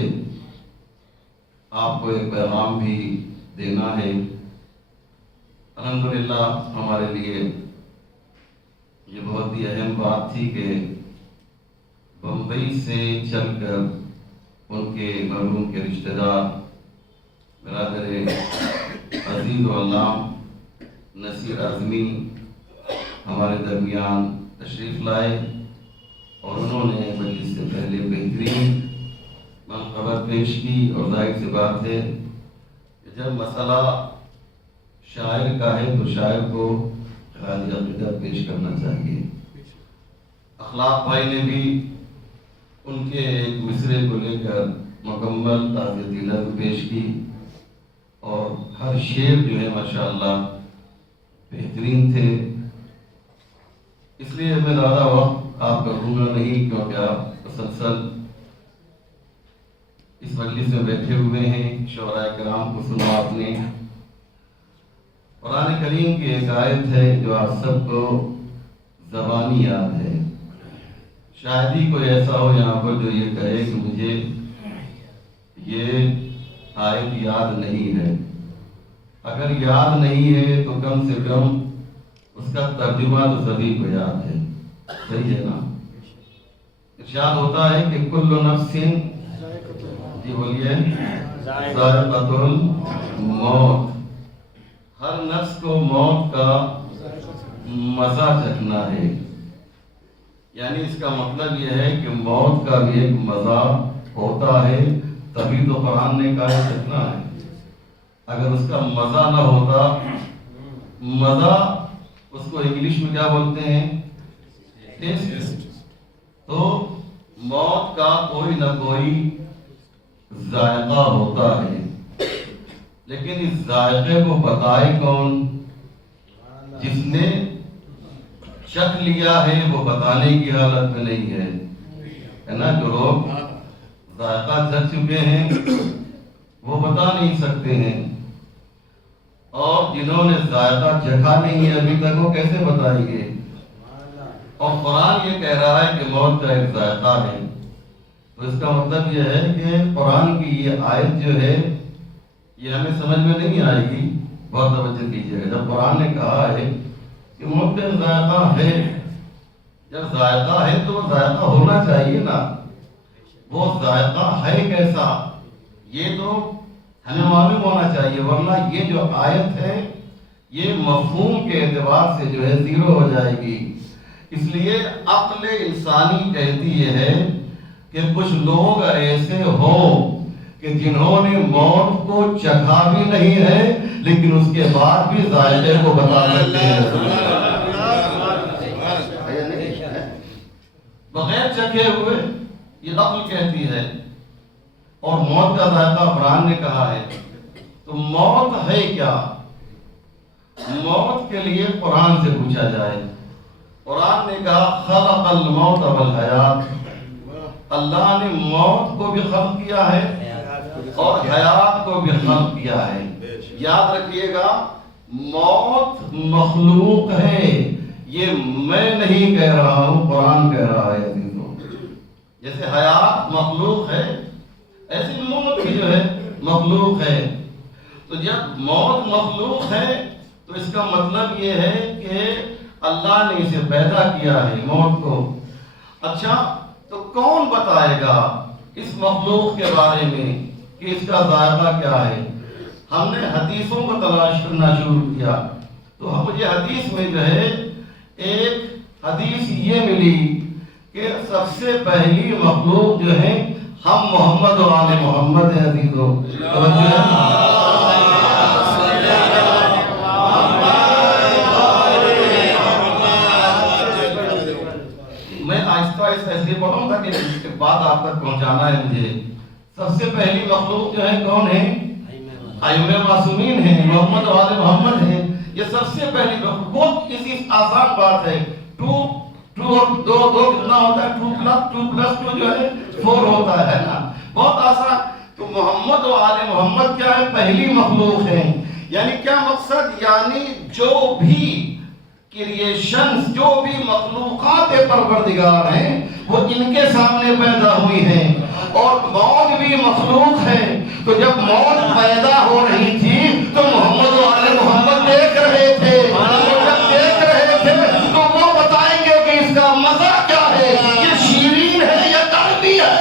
آپ کو ایک پیغام بھی دینا ہے۔ الحمدللہ ہمارے لیے یہ بہت ہی اہم بات تھی کہ بمبئی سے چل کر ان کے مرحوم کے رشتہ دار برادر عزیز و علام نصیر اعظمی ہمارے درمیان تشریف لائے اور انہوں نے مجلس سے پہلے بہترین منقبت پیش کی، اور ظاہر سی بات ہے کہ جب مسئلہ شاعر کا ہے تو شاعر کو خراج عقیدت پیش کرنا چاہیے۔ اخلاق بھائی نے بھی ان کے ایک مصرے کو لے کر مکمل تعزیتی نظم پیش کی، اور ہر شعر جو ہے ماشاءاللہ بہترین تھے۔ اس لیے میں زیادہ وقت آپ کا لوں گا نہیں، کیونکہ آپ مسلسل اس مجلس میں بیٹھے ہوئے ہیں، شعراء کرام کو سنا آپ نے۔ قرآن کریم کی ایک آیت ہے جو آپ سب کو زبانی یاد ہے، شاید ہی کوئی ایسا ہو یہاں پر جو یہ کہے کہ مجھے یہ آیت یاد نہیں ہے۔ اگر یاد نہیں ہے تو کم سے کم اس کا ترجمہ تو سبھی کو یاد ہے، صحیح ہے نا؟ ارشاد ہوتا ہے کہ کل نفس، جی بولیے، ذائقۃ الموت، ہر نفس کو موت کا مزہ چکھنا ہے۔ یعنی اس کا مطلب یہ ہے کہ موت کا بھی ایک مزہ ہوتا ہے، تبھی تو قرآن نے کہا چکھنا ہے۔ اگر اس کا مزہ نہ ہوتا، مزہ اس کو انگلش میں کیا بولتے ہیں؟ ٹیسٹ۔ تو موت کا کوئی نہ کوئی ذائقہ ہوتا ہے، لیکن اس ذائقے کو بتائے کون؟ جس نے چکھ لیا ہے وہ بتانے کی حالت میں نہیں ہے نا؟ جو لوگ ذائقہ چکھ چکے ہیں وہ بتا نہیں سکتے ہیں، اور جنہوں نے ذائقہ چکھا نہیں ہے ابھی تک وہ کیسے بتائیں گے؟ اور قرآن یہ کہہ رہا ہے کہ موت کا ایک ذائقہ ہے، تو اس کا مطلب یہ ہے کہ قرآن کی یہ آیت جو ہے یہ ہمیں سمجھ میں نہیں آئے گی۔ بہت توجہ کیجیے گا، جب قرآن نے کہا ہے کہ موت کا ذائقہ ہے، جب ذائقہ ہے تو وہ ذائقہ ہونا چاہیے نا، وہ ذائقہ ہے کیسا یہ تو ہمیں معلوم ہونا چاہیے، ورنہ یہ جو آیت ہے یہ مفہوم کے اعتبار سے جو ہے زیرو ہو جائے گی۔ اس لیے عقل انسانی کہتی یہ ہے کہ کچھ لوگ ایسے ہوں کہ جنہوں نے موت کو چکھا بھی نہیں ہے لیکن اس کے بعد بھی ذائقے کو بتا سکتے ہیں، بغیر چکھے ہوئے، یہ عقل کہتی ہے۔ اور موت کا ذائقہ قرآن نے کہا ہے، تو موت ہے کیا؟ موت کے لیے قرآن سے پوچھا جائے۔ قرآن نے کہا خلق الموت والحیات، اللہ نے موت کو بھی خلق کیا ہے اور حیات کو بھی خلق کیا ہے۔ یاد رکھیے گا، موت مخلوق ہے، یہ میں نہیں کہہ رہا ہوں، قرآن کہہ رہا ہے عزیزوں۔ جیسے حیات مخلوق ہے ایسی موت بھی جو ہے مخلوق ہے۔ تو جب موت مخلوق ہے تو اس کا مطلب یہ ہے کہ اللہ نے اسے پیدا کیا ہے موت کو۔ اچھا، تو کون بتائے گا اس مخلوق کے بارے میں کہ اس کا ذائقہ کیا ہے؟ ہم نے حدیثوں کو تلاش کرنا شروع کیا، تو مجھے حدیث میں جو ہے ایک حدیث یہ ملی کہ سب سے پہلی مخلوق جو ہے ہم محمد و آل محمد ہیں عزیزو۔ میں آہستہ آہستہ اس لیے پڑھوں گا کہ بات آپ تک پہنچانا ہے مجھے۔ سب سے پہلی مخلوق جو ہے کون ہے؟ ائمہ معصومین ہیں، محمد و آل محمد ہیں۔ یہ سب سے پہلی مخلوق، بہت اسی آسان بات ہے۔ ٹو اور دو کتنا ہوتا ہے؟ 2+2 جو ہے 4 ہوتا ہے نا، بہت آسان۔ تو محمد و آل محمد کیا ہے؟ پہلی مخلوق ہے۔ یعنی کیا مقصد؟ یعنی جو بھی کریشنز، جو بھی مخلوقات پروردگار ہیں وہ ان کے سامنے پیدا ہوئی ہیں، اور موت بھی مخلوق ہے۔ تو جب موت پیدا ہو رہی تھی تو محمد و آل محمد دیکھ رہے تھے، اور جب دیکھ رہے تھے تو وہ بتائیں گے کہ اس کا مزہ کیا ہے، یہ شیرین ہے یا کڑوی ہے،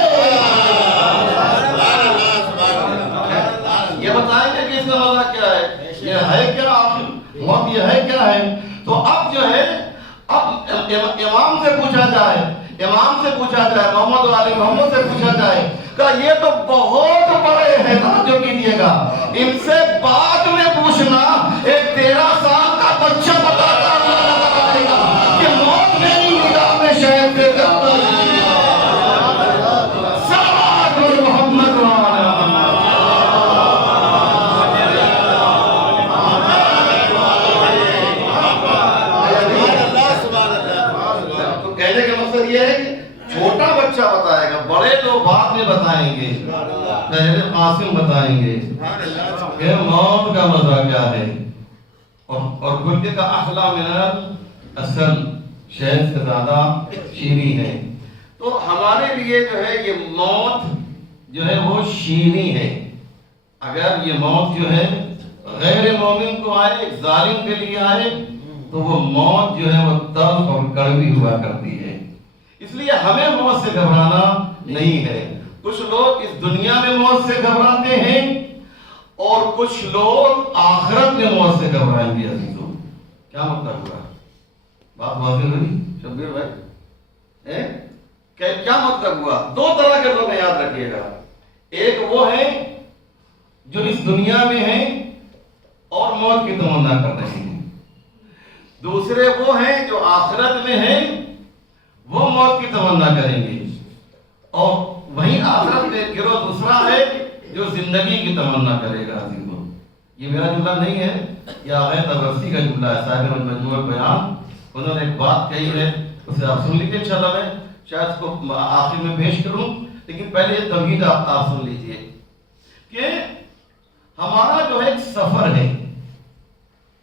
یہ بتائیں گے کہ اس کا مزہ کیا ہے، یہ ہے کیا آخر، موت یہ ہے کیا ہے۔ تو اب جو ہے، اب امام سے پوچھا جائے، محمد و آل محمد سے پوچھا جائے کہ یہ تو بہت بڑے ہیں نا جو کیجیے گا، ان سے بعد میں پوچھنا ایک 13 سال کا بچہ بتاتا ہے کہ موت میری نگاہ میں شہر سے زیادہ ہے۔ صلوات محمد و آل کہنے کا مقصد یہ ہے کہ چھوٹا بچہ بتائے گا، بڑے لوگ بعد میں بتائیں گے، پہلے قاسم بتائیں گے کہ موت کا مزہ کیا ہے، اور گلے کا احلا من الاصل، شہد سے زیادہ شیریں ہے۔ تو ہمارے لیے جو ہے یہ موت جو ہے وہ شیریں ہے۔ اگر یہ موت جو ہے غیر مومن کو آئے، ایک ظالم کے لیے آئے، تو وہ موت جو ہے وہ تلخ اور کڑوی ہوا کرتی ہے۔ اس لیے ہمیں موت سے گھبرانا نہیں ہے۔ کچھ لوگ اس دنیا میں موت سے گھبراتے ہیں اور کچھ لوگ آخرت میں موت سے گھبرائیں گے۔ عزیزوں کیا مطلب ہوا؟ بات واضح ہوئی شبیر بھائی؟ کیا مطلب ہوا؟ دو طرح کے لوگ یاد رکھیے گا، ایک وہ ہیں جو اس دنیا میں ہیں اور موت کی تمنا کر رہے ہیں، دوسرے وہ ہیں جو آخرت میں ہیں، وہ موت کی تمنا کریں گے، اور وہیں آخرت میں گروہ دوسرا ہے جو زندگی کی تمنا کرے گا۔ عزیزوں یہ میرا جملہ نہیں ہے، یہ آغا طبرسی کا جملہ ہے، صاحب مجموع البیان، انہوں نے ایک بات کہی ہے، اسے آپ سن لیجیے انشاءاللہ، میں شاید اس کو آخر میں پیش کروں، لیکن پہلے یہ تمہید آپ سن لیجیے کہ ہمارا جو ہے ایک سفر ہے،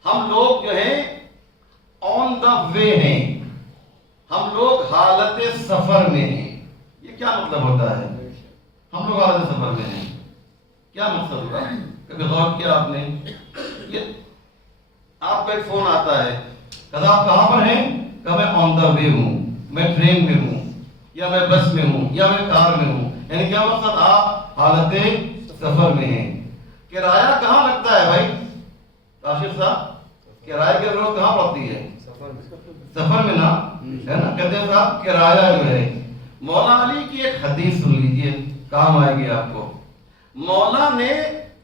ہم لوگ جو ہیں آن دا وے ہیں، ہم لوگ حالت سفر میں ہیں۔ یہ کیا مطلب ہوتا ہے؟ ہم لوگ حالت سفر میں ہیں، کیا مقصد ہوگا؟ کبھی غور کیا آپ نے؟ یہ آپ کا ایک فون آتا ہے، کہا آپ کہاں پر ہیں؟ کہ میں آن دا وے ہوں، میں ٹرین میں ہوں، یا میں بس میں ہوں، یا میں کار میں ہوں۔ یعنی کیا مقصد؟ آپ حالت سفر میں ہیں۔ کرایہ کہاں لگتا ہے بھائی راشد صاحب؟ کرایہ کی ضرورت کہاں پڑتی ہے؟ سفر میں نا، ہے نا؟ کہتے ہیں صاحب کرایہ جو ہے، مولا علی کی ایک حدیث سن لیجئے، کام آئے گی آپ کو۔ مولا نے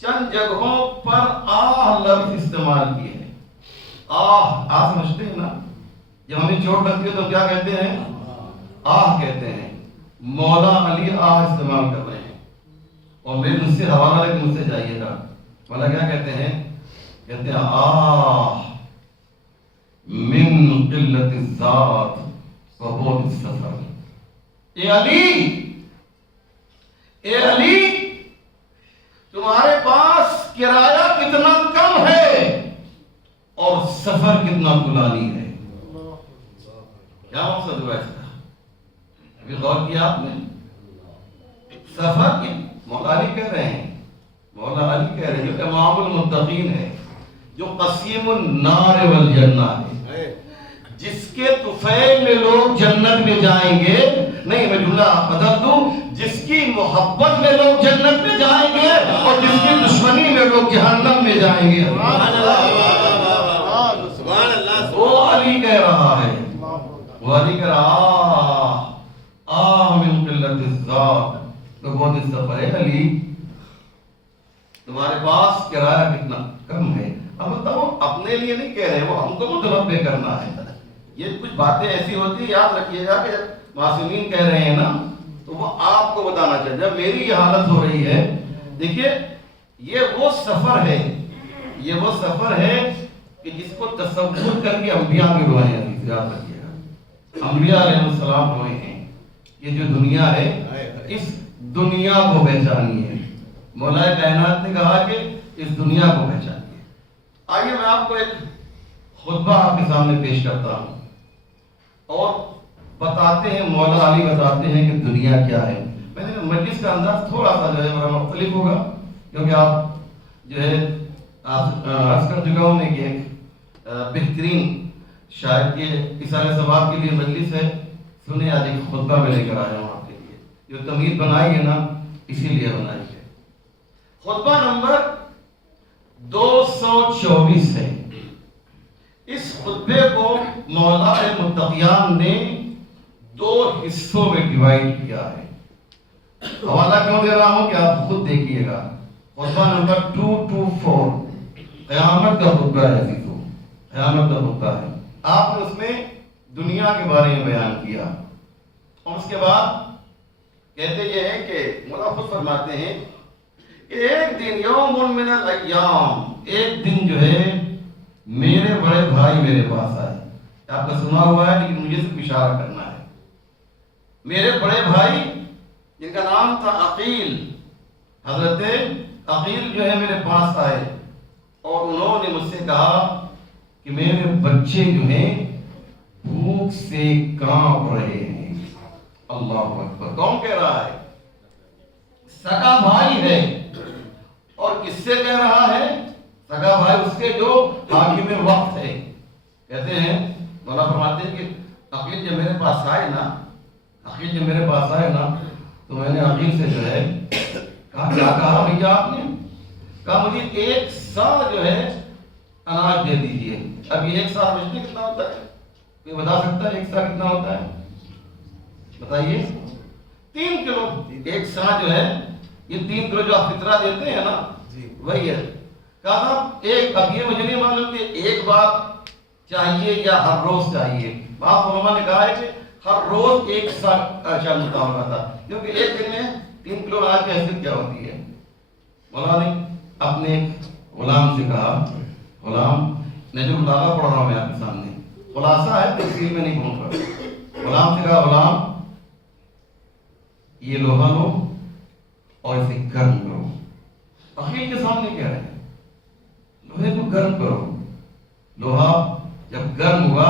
چند جگہوں پر آہ لفظ استعمال کیے ہیں۔ آہ سمجھتے ہیں نا؟ جب ہمیں چوٹ لگتی ہے تو کیا کہتے ہیں؟ آہ کہتے ہیں۔ مولا علی آہ استعمال کر رہے ہیں، اور میرے مجھ سے حوالہ لے کے مجھ سے جائیے گا، مولا کیا کہتے ہیں؟ کہتے ہیں آہ من قلت الذات و بعد السفر۔ اے علی تمہارے پاس کرایہ کتنا کم ہے اور سفر کتنا طولانی ہے۔ کیا مقصد ہوا اس کا؟ ابھی غور کیا آپ نے؟ سفر کی مولا علی کہہ رہے ہیں، مولا علی کہہ رہے ہیں جو امام المتقین ہے، جو قسیم النار والجنہ ہے، جس کے طفیل میں لوگ جنت میں جائیں گے، نہیں میں جملہ بدل دوں، جس کی محبت میں لوگ جنت میں جائیں گے اور جس کی دشمنی میں لوگ جہنم میں جائیں گے۔ وہ علی کہہ رہا ہے، وہ علی کہہ رہا آہ من قلت الذات تو بہت السفر ہے۔ علی تمہارے پاس کرایہ کتنا کم ہے۔ اب بتاؤ اپنے لیے نہیں کہہ رہے، وہ ہم کو متنبع کرنا ہے۔ یہ کچھ باتیں ایسی ہوتی ہیں، یاد رکھیے گا کہ معصومین کہہ رہے ہیں نا، تو وہ آپ کو بتانا چاہیے۔ جب میری یہ حالت ہو رہی ہے، دیکھیے یہ وہ سفر ہے، یہ وہ سفر ہے کہ جس کو تصور کر کے انبیاء بھی روئے ہیں۔ یاد رکھیے گا انبیاء علیہ السلام روئے ہیں۔ یہ جو دنیا ہے اس دنیا کو پہچانیے۔ مولا کائنات نے کہا کہ اس دنیا کو پہچانیے۔ آئیے میں آپ کو ایک خطبہ آپ کے سامنے پیش کرتا ہوں اور بتاتے ہیں، مولا علی بتاتے ہیں کہ دنیا کیا ہے۔ میں نے مجلس کا انداز تھوڑا سا جو ہے بڑا مختلف ہوگا، کیونکہ آپ جو ہے عرض کر چکا ہوں کہ ایک بہترین شاید کے اثار ثواب کے لیے مجلس ہے، سنیں آج ایک خطبہ میں لے کر آیا ہوں آپ کے لیے، جو تمہید بنائی ہے نا اسی لیے بنائی ہے۔ خطبہ نمبر 224 ہے۔ اس خطبے کو مولا متقیان نے 2 حصوں میں ڈیوائڈ کیا ہے۔ حوالہ کیوں دے رہا ہوں کہ آپ خود دیکھیے گا۔ خطبہ نمبر 224 قیامت کا خطبہ ہے، عزیزو قیامت کا خطبہ ہے۔ آپ نے اس میں دنیا کے بارے میں بیان کیا، اور اس کے بعد کہتے یہ ہیں کہ مولا خود فرماتے ہیں کہ ایک دن یوم من الایام، ایک دن جو ہے میرے بڑے بھائی میرے پاس آئے۔ آپ کا سنا ہوا ہے لیکن مجھے صرف اشارہ کرنا ہے۔ میرے بڑے بھائی جن کا نام تھا عقیل، حضرت عقیل جو ہے میرے پاس آئے اور انہوں نے مجھ سے کہا کہ میرے بچے جو ہیں بھوک سے کانپ رہے ہیں۔ اللہ اکبر! کون کہہ رہا ہے؟ سگا بھائی ہے، اور کس سے کہہ رہا ہے؟ سگا بھائی اس کے جو حاکم وقت ہے۔ کہتے ہیں مولا فرماتے ہیں کہ عقیل جب میرے پاس آئے نا تو میں نے عقیل سے جو ہے کہا، کیا کہا بھیا آپ نے؟ کہا مجھے 1 سا جو ہے اناج دے دیجئے۔ اب یہ 1 سا مجھے کتنا ہوتا ہے؟ کوئی بتا سکتا ہے 1 سا کتنا ہوتا ہے؟ بتائیے۔ 3 کلو 1 سا جو ہے، یہ 3 کلو جو آپ فطرہ دیتے ہیں نا وہی ہے۔ کہا صاحب اب یہ مجھے نہیں معلوم کہ ایک بار چاہیے یا ہر روز چاہیے۔ بعض علماء نے کہا ہے کہ ہر روز 1 سا شامل ہوتا ہوگا تھا، کیونکہ ایک دن میں 3 کلو اناج کی حیثیت کیا ہوتی ہے۔ مولانا نے اپنے ایک غلام سے کہا، غلام نجم مطالعہ پڑھ رہا ہوں میں آپ کے سامنے، خلاصہ ہے تفصیل میں نہیں پہنچ رہا۔ غلام سے کہا، غلام یہ لوہا لو اور اسے گرم کرو۔ عقیل کے سامنے کہہ رہے ہیں لوہے کو گرم کرو۔ لوہا جب گرم ہوا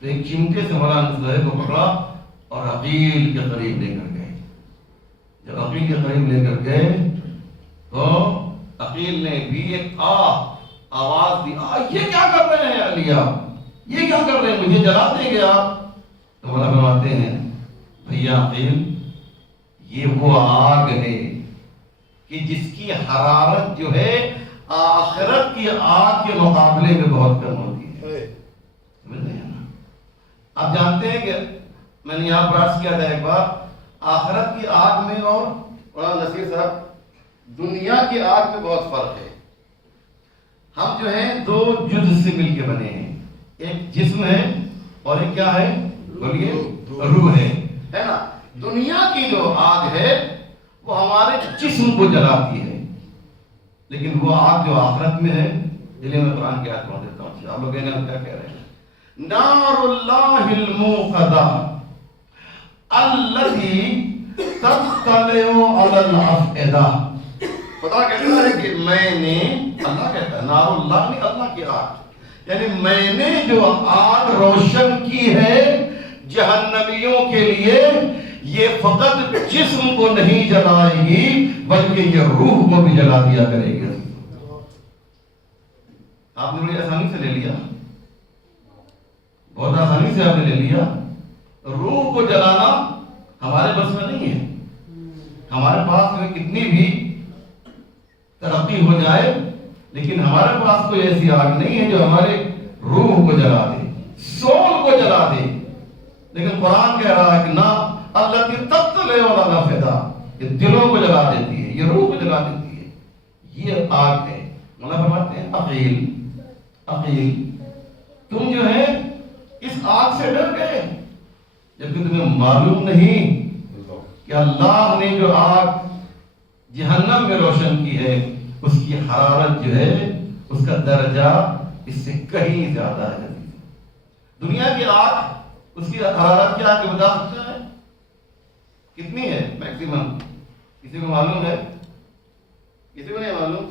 تو ایک چمٹے سے مولانا نے لوہے کو پکڑا اور عقیل کے قریب لے کر گئے۔ جب عقیل کے قریب لے کر گئے تو عقیل نے بھی ایک آواز دی، یہ کیا کر رہے ہیں علی آپ، یہ کیا کر رہے ہیں، مجھے جلا دیں گے آپ؟ تو مولانا فرماتے ہیں بھیا عقیل یہ وہ آگ ہے کہ جس کی حرارت جو ہے آخرت کی آگ کے مقابلے میں بہت کم ہوتی ہے۔ آپ جانتے ہیں کہ میں نے یہاں پر عرض کیا تھا ایک بار، آخرت کی آگ میں اور مولانا نصیر صاحب دنیا کی آگ میں بہت فرق ہے۔ ہم جو ہیں 2 جز سے مل کے بنے ہیں، ایک جسم ہے اور ایک کیا ہے، بولیے، روح ہے نا۔ دنیا کی جو آگ ہے وہ ہمارے جسم کو جلاتی ہے، لیکن وہ آگ جو آخرت میں ہے، دلے میں قرآن کی آیت پڑھ دیتا ہوں، آپ لوگ کیا کہہ رہے ہیں؟ نار اللہ الموقدہ الذی تطلع علی الافئدہ۔ خدا کہتا ہے کہ میں نے، اللہ کہتا ہے، نار اللہ نے اللہ کی آگ، یعنی میں نے جو آگ روشن کی ہے جہنمیوں کے لیے، یہ فقط جسم کو نہیں جلائے گی بلکہ یہ روح کو بھی جلا دیا کرے گی۔ آپ نے بڑی آسانی سے لے لیا، بہت آسانی سے آپ نے لے لیا۔ روح کو جلانا ہمارے بس میں نہیں ہے، ہمارے پاس میں کتنی بھی ترقی ہو جائے لیکن ہمارے پاس کوئی ایسی آگ نہیں ہے جو ہمارے روح کو جلا دے، سول کو جلا دے۔ لیکن قرآن کہہ رہا ہے کہ نہ، اللہ کی تطلع علی الافئدہ، یہ دلوں کو جلا دیتی ہے، یہ روح کو جلا دیتی ہے، یہ آگ ہے۔ مولانا فرماتے ہیں عقیل تم جو ہے اس آگ سے ڈر گئے جبکہ تمہیں معلوم نہیں کہ اللہ نے جو آگ جہنم میں روشن کی ہے اس کی حرارت جو ہے، اس کا درجہ اس سے کہیں زیادہ ہے۔ دنیا کی آگ، اس کی حرارت کیا ہے کہ بتا سکتا ہے کتنی ہے میکسیمم؟ کسی کو معلوم ہے؟ کسی کو نہیں معلوم؟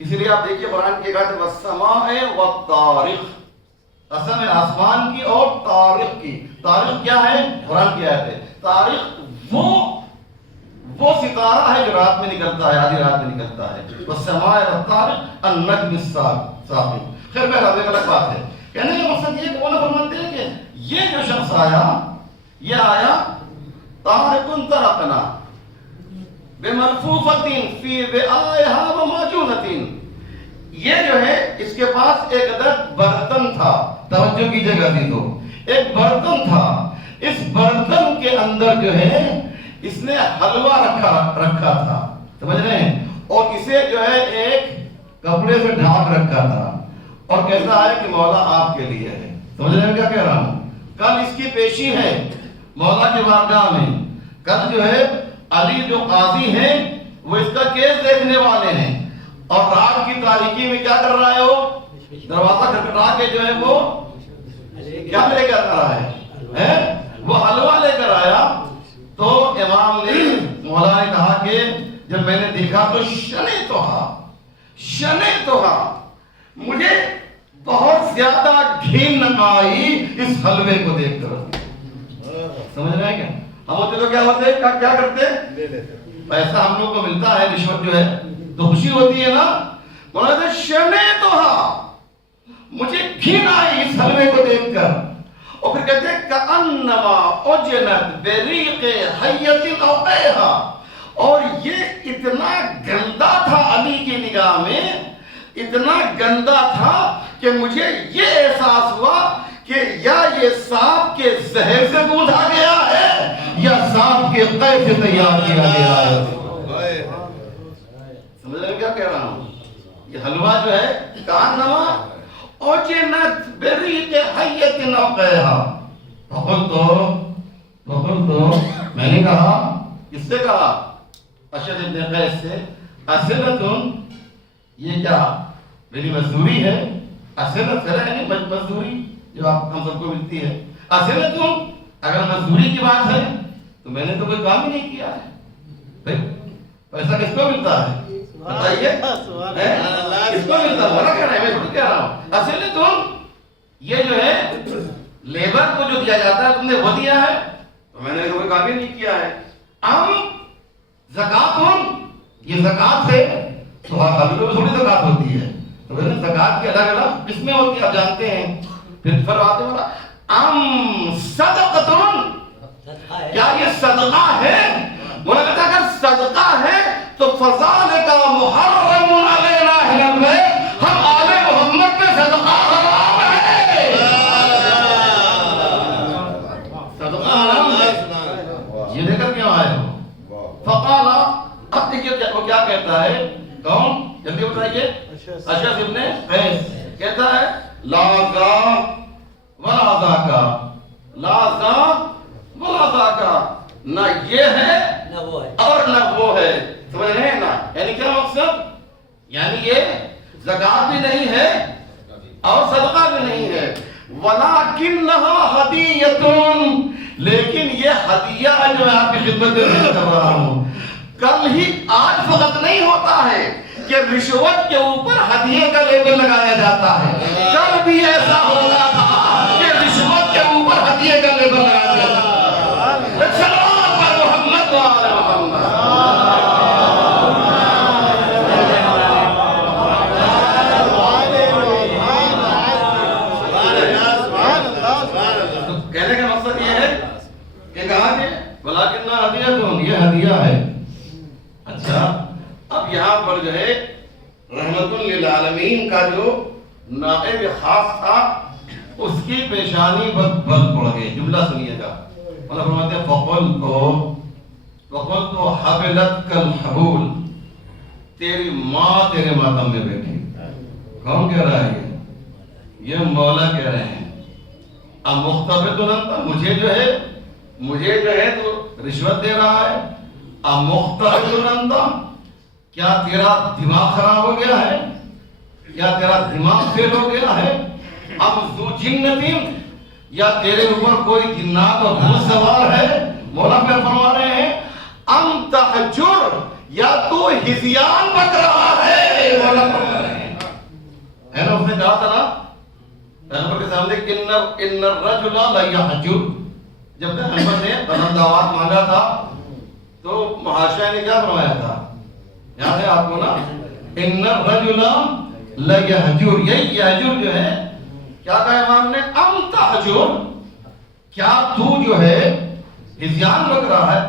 اسی لیے آپ دیکھیے قرآن کی آیت والسماء والطارق، قسم ہے آسمان کی اور طارق کی۔ طارق کیا ہے؟ قرآن کی آیت ہے۔ طارق وہ ستارہ ہے جو رات میں نکلتا ہے، آدھی رات میں نکلتا ہے۔ والسماء والطارق النجم الثاقب۔ خیر بہرحال ایک الگ بات ہے، کہنے کا مقصد یہ کہ وہ فرماتے ہیں کہ یہ جو شخص آیا، یہ آیا طارق طرقنا بملفوفۃ فی وعائها ومعجونۃ، یہ جو ہے اس کے پاس ایک عدد برتن تھا، توجہ کیجئے گا تو ایک برتن تھا، اس برتن کے اندر جو ہے اس نے حلوہ رکھا تھا، سمجھ رہے ہیں، اور اسے جو ہے ایک کپڑے سے ڈھانپ رکھا تھا، اور کہتا ہے کہ مولا آپ کے لیے ہے۔ سمجھ رہے ہیں کیا کہہ رہا ہوں؟ کل اس کی پیشی ہے مولا کی بارگاہ میں، کل جو ہے علی جو قاضی ہیں وہ اس کا کیس دیکھنے والے ہیں، اور رات کی تاریکی میں کیا کر رہا ہے؟ وہ دروازہ کھٹکھٹا کے جو ہے وہ کیا لے کر آ رہا ہے؟ وہ حلوہ لے کر آیا۔ تو امام نے مولا نے کہا کہ جب میں نے دیکھا تو شنیتھا، مجھے بہت زیادہ گھن آئی اس حلوے کو دیکھ کر۔ سمجھ رہے ہیں کیا؟ ہم ہوتے تو کیا ہوتے، کیا کرتے؟ پیسہ ہم لوگ کو ملتا ہے، رشوت جو ہے تو خوشی ہوتی ہے نا۔ مولانا شنیتھا، مجھے گھن آئی اس حلوے کو دیکھ کر، اور پھر کہتے ہیں کأنما اجنت بریق حیۃ اوقیہا، اور یہ اتنا گندا تھا علی کی نگاہ میں، اتنا گندا تھا کہ مجھے یہ احساس ہوا کہ یا یہ سانپ کے زہر سے گوندھا گیا ہے یا سانپ کے قے سے تیار کیا گیا ہے۔ سمجھ رہے ہیں کیا کہہ رہا ہوں؟ یہ حلوہ جو ہے کأنما اجنت بریق حیۃ اوقیہا، تو میں نے کہا، کس سے کہا؟ اشد ابن قیس سے، اصلتن، یہ کیا میری مزدوری ہے؟ اصلت ہے مزدوری جو ہم سب کو ملتی ہے۔ اصلتن، اگر مزدوری کی بات ہے تو میں نے تو کوئی کام ہی نہیں کیا ہے، پیسہ کس کو ملتا ہے بتائیے؟ کس کو ملتا ہے؟ میں خود کہہ رہا ہوں اصلتن، یہ جو ہے لیبر کو جو دیا جاتا ہے تم نے وہ دیا ہے، تو میں نے کوئی کام ہی نہیں کیا ہے۔ زکاتن، یہ زکات ہے، تو حلوے میں تھوڑی زکات ہوتی ہے، تو زکات کی الگ الگ قسمیں ہوتی ہیں، آپ جانتے ہیں۔ پھر فرماتے ہیں صدقتن، کیا یہ صدقہ ہے؟ انہوں نے کہا اگر صدقہ ہے تو فذالک محرم علینا اہل البیت، ہم آل محمد پہ صدقہ حرام ہے، صدقہ حرام ہے۔ یہ دیکھ کر کیوں آئے ہو؟ فقال، اب دیکھیے وہ کیا کہتا ہے، کون؟ جلدی بتائیے۔ اشعث ابن قیس کہتا ہے لا ذاک ولا ذاک، لا ذاک ولا ذاک، نہ یہ ہے اور نہ وہ ہے۔ سمجھ رہے ہیں نا؟ یعنی کیا مقصد؟ یعنی یہ زکات بھی نہیں ہے اور صدقہ بھی نہیں ہے، وَلَكِنَّهَا هَدِيَّةٌ، لیکن یہ ہدیہ ہے جو میں آپ کی خدمت میں کر رہا ہوں۔ کل ہی آج فقط نہیں ہوتا ہے کہ رشوت کے اوپر ہدیے کا لیبل لگایا جاتا ہے، کل بھی ایسا ہوتا تھا کہ رشوت کے اوپر ہدیے کا لیبل لگایا جاتا ہے۔ سلام پر محمد و آل محمد۔ کہنے کا مقصد یہ ہے کہ کہا کہ وَلَكِنَّا هَدِيَةٌ، یہ ہدیہ ہے۔ اچھا، اب یہاں پر جو ہے رحمت للعالمین کا جو نائب خاص تھا اس کی پیشانی پر بل پڑ گئی۔ جملہ سنیے گا، اللہ فرماتے ہیں فَقُلْتُ حَبِلَتْكَ الْحَبُولِ، تیری ماں تیرے ماتم میں بیٹھی۔ کون کہہ رہا ہے یہ مولا کہہ رہے ہیں۔ اب مختبر مجھے جو ہے تو رشوت دے رہا ہے۔ اب مختبر، کیا تیرا دماغ خراب ہو گیا ہے؟ کیا تیرا دماغ فیل ہو گیا ہے؟ اب ذو جنتیم، یا تیرے اوپر کوئی جنات اور بھوت سوار ہے؟ مولا پہ فرما رہے ہیں ام تحجر، یا تو ہذیان بک رہا ہے، یہ مولا فرما رہے ہیں. ہے نا, اس نے کہا تھا نا پیغمبر کے سامنے ان الرجل لا یحجر. جب پیغمبر نے بلند آواز مانگا تھا تو محاشا نے کیا فرمایا تھا, یاد ہے آپ کو نا, ان الرجل لا یحجر. یہی یحجر جو ہے, کیا کہا امام نے, ام تحجر, کیا تو جو ہے ہذیان رکھ رہا ہے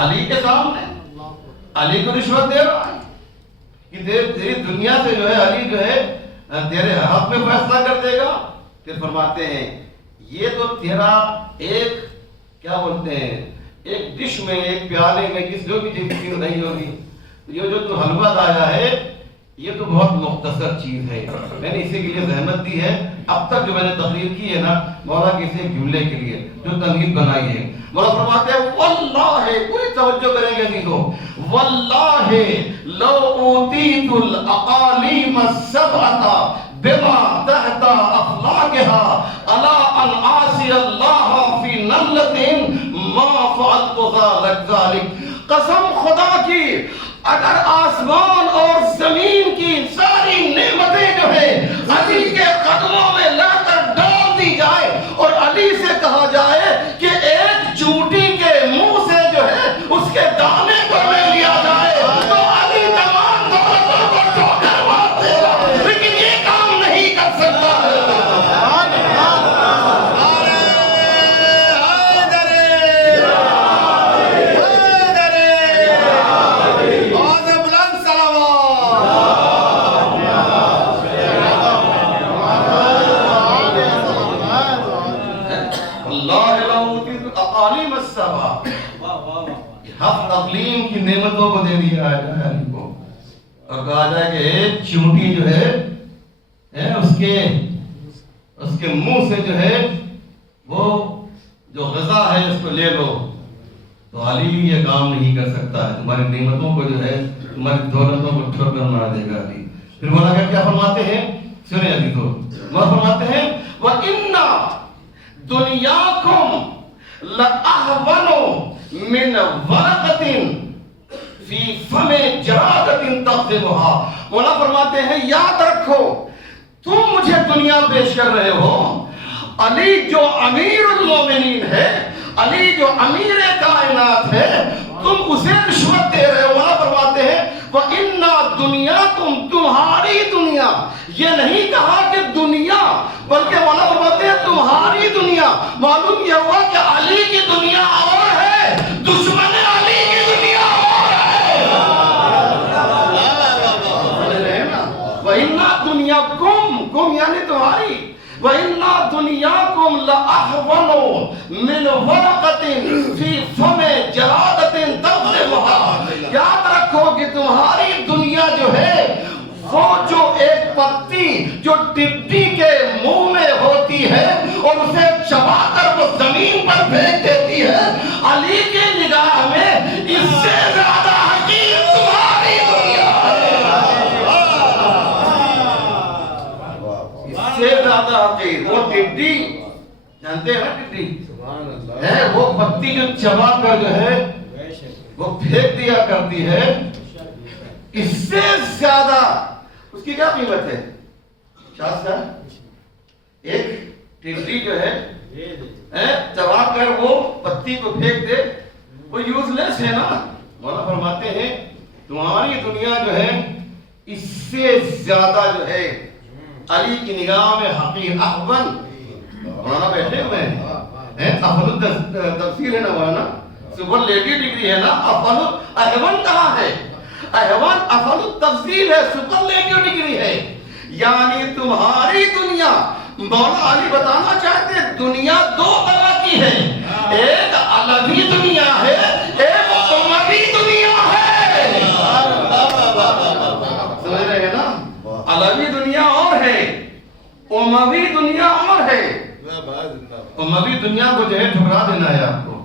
علی کے سامنے, علی کو رشوت دے رہا ہے کہ تیری دنیا سے جو ہے علی جو ہے تیرے حق میں فیصلہ کر دے گا. پھر فرماتے ہیں یہ تو تیرا ایک کیا بولتے ہیں, ایک ڈش میں, ایک پیالے میں, کس جو بھی چیز نہیں ہوگی, یہ جو تو حلوہ لایا ہے یہ تو بہت مختصر چیز ہے. میں نے اسی کے لیے زحمت دی ہے. اب تک جو میں نے تقریر کی ہے نا مولا کسی ایک جملے کے لیے جو تمہید بنائی ہے, مولا فرماتے ہیں واللہ, پوری توجہ کریں گے عزیزو, واللہ لو اوتیت الاقالیم السبعۃ بما تحت اخلاقها على ان اعصي الله في نملة ما فعلت ذلك. قسم خدا کی اگر آسمان اور زمین کی ساری نعمتیں جو ہے علی کے قدموں میں لا کر ڈال دی جائے اور علی سے کہا جائے کہ ایک چونٹی کے منہ سے جو ہے اس کے دانے کو لے لیا جائے تو علی تمام دولتوں کو ٹھوکر مار دے گا, لیکن یہ کام نہیں کر سکتا. ہفت اقلیم کی نعمتوں کو دے دیا ہے علی کو, اور کہا جائے کہ ایک چونٹی جو ہے اس کے منہ سے جو ہے وہ جو غذا ہے اس کو لے لو, تو علی یہ کام نہیں کر سکتا ہے. تمہاری نعمتوں کو جو ہے, تمہاری دولتوں کو ٹھوکر مار دے گا علی. پھر مولا کیا فرماتے ہیں, سنیں ابھی تو مولا فرماتے ہیں وَإِنَّ دُنْيَاكُمْ لَأَحْوَنُ مِنْ وَرَقَةٍ فِي فَمِ جَرَادَةٍ تَقْذِبُهَا. مولا فرماتے ہیں یاد رکھو, تم مجھے دنیا پیش کر رہے ہو, علی جو امیر المومنین ہے, علی جو امیر کائنات ہے, تم اسے رشوت دے رہے ہو. مولا فرماتے ہیں وَإِنَّا دُنْيَاكُمْ, تمہاری دنیا, یہ نہیں کہا کہ دنیا, بلکہ مولا فرماتے ہیں تمہاری دنیا. معلوم یہ ہوا کہ علی کی دنیا اور ہے, دشمن علی کی دنیا اور ہے. وَإِنَّا دُنْيَاكُمْ, کم یعنی تمہاری, وَإِنَّا دُنْيَاكُمْ لَأَحْوَنُ مِنْ وَرَقَةٍ فِي فَمِ جَرَادَةٍ تَقْذِبُهَا. یاد رکھو کہ تمہاری دنیا جو ہے وہ جو ایک پتی جو ٹڈی کے منہ میں ہوتی ہے اور اسے چبا کر وہ زمین پر پھینک دیتی ہے, علی کی نگاہ میں اس سے زیادہ حقیر تمہاری دنیا ہے. اس سے زیادہ حقیر وہ ٹڈی, جانتے ہیں نا ٹڈی ہے, وہ پتی جو چبا کر جو ہے وہ پھینک دیا کرتی ہے, اس سے زیادہ اس کی کیا قیمت ہے. شاہ صاحب, ایک ٹڈی جو ہے چبا کر وہ پتی کو پھینک دے, وہ یوز لیس ہے نا. مولا فرماتے ہیں تمہاری دنیا جو ہے اس سے زیادہ جو ہے علی کی نگاہ میں حقیر. احون, مولانا بیٹھے ہوئے ہیں, افضل تفسیر ہے نا مولانا, سپرلیٹیو ڈگری ہے نا. احون کہاں ہے, احوان افضل تفضیل ہے, سپرلیٹیو ڈگری ہے. یعنی تمہاری دنیا, مولا علی بتانا چاہتے ہیں دنیا دو طرح کی ہے, ایک علوی دنیا ہے, ایک اموی دنیا ہے. سمجھ رہے ہیں نا, علوی دنیا اور ہے, اموی دنیا اور ہے. اموی دنیا کو جو ہے ٹھکرا دینا ہے آپ کو,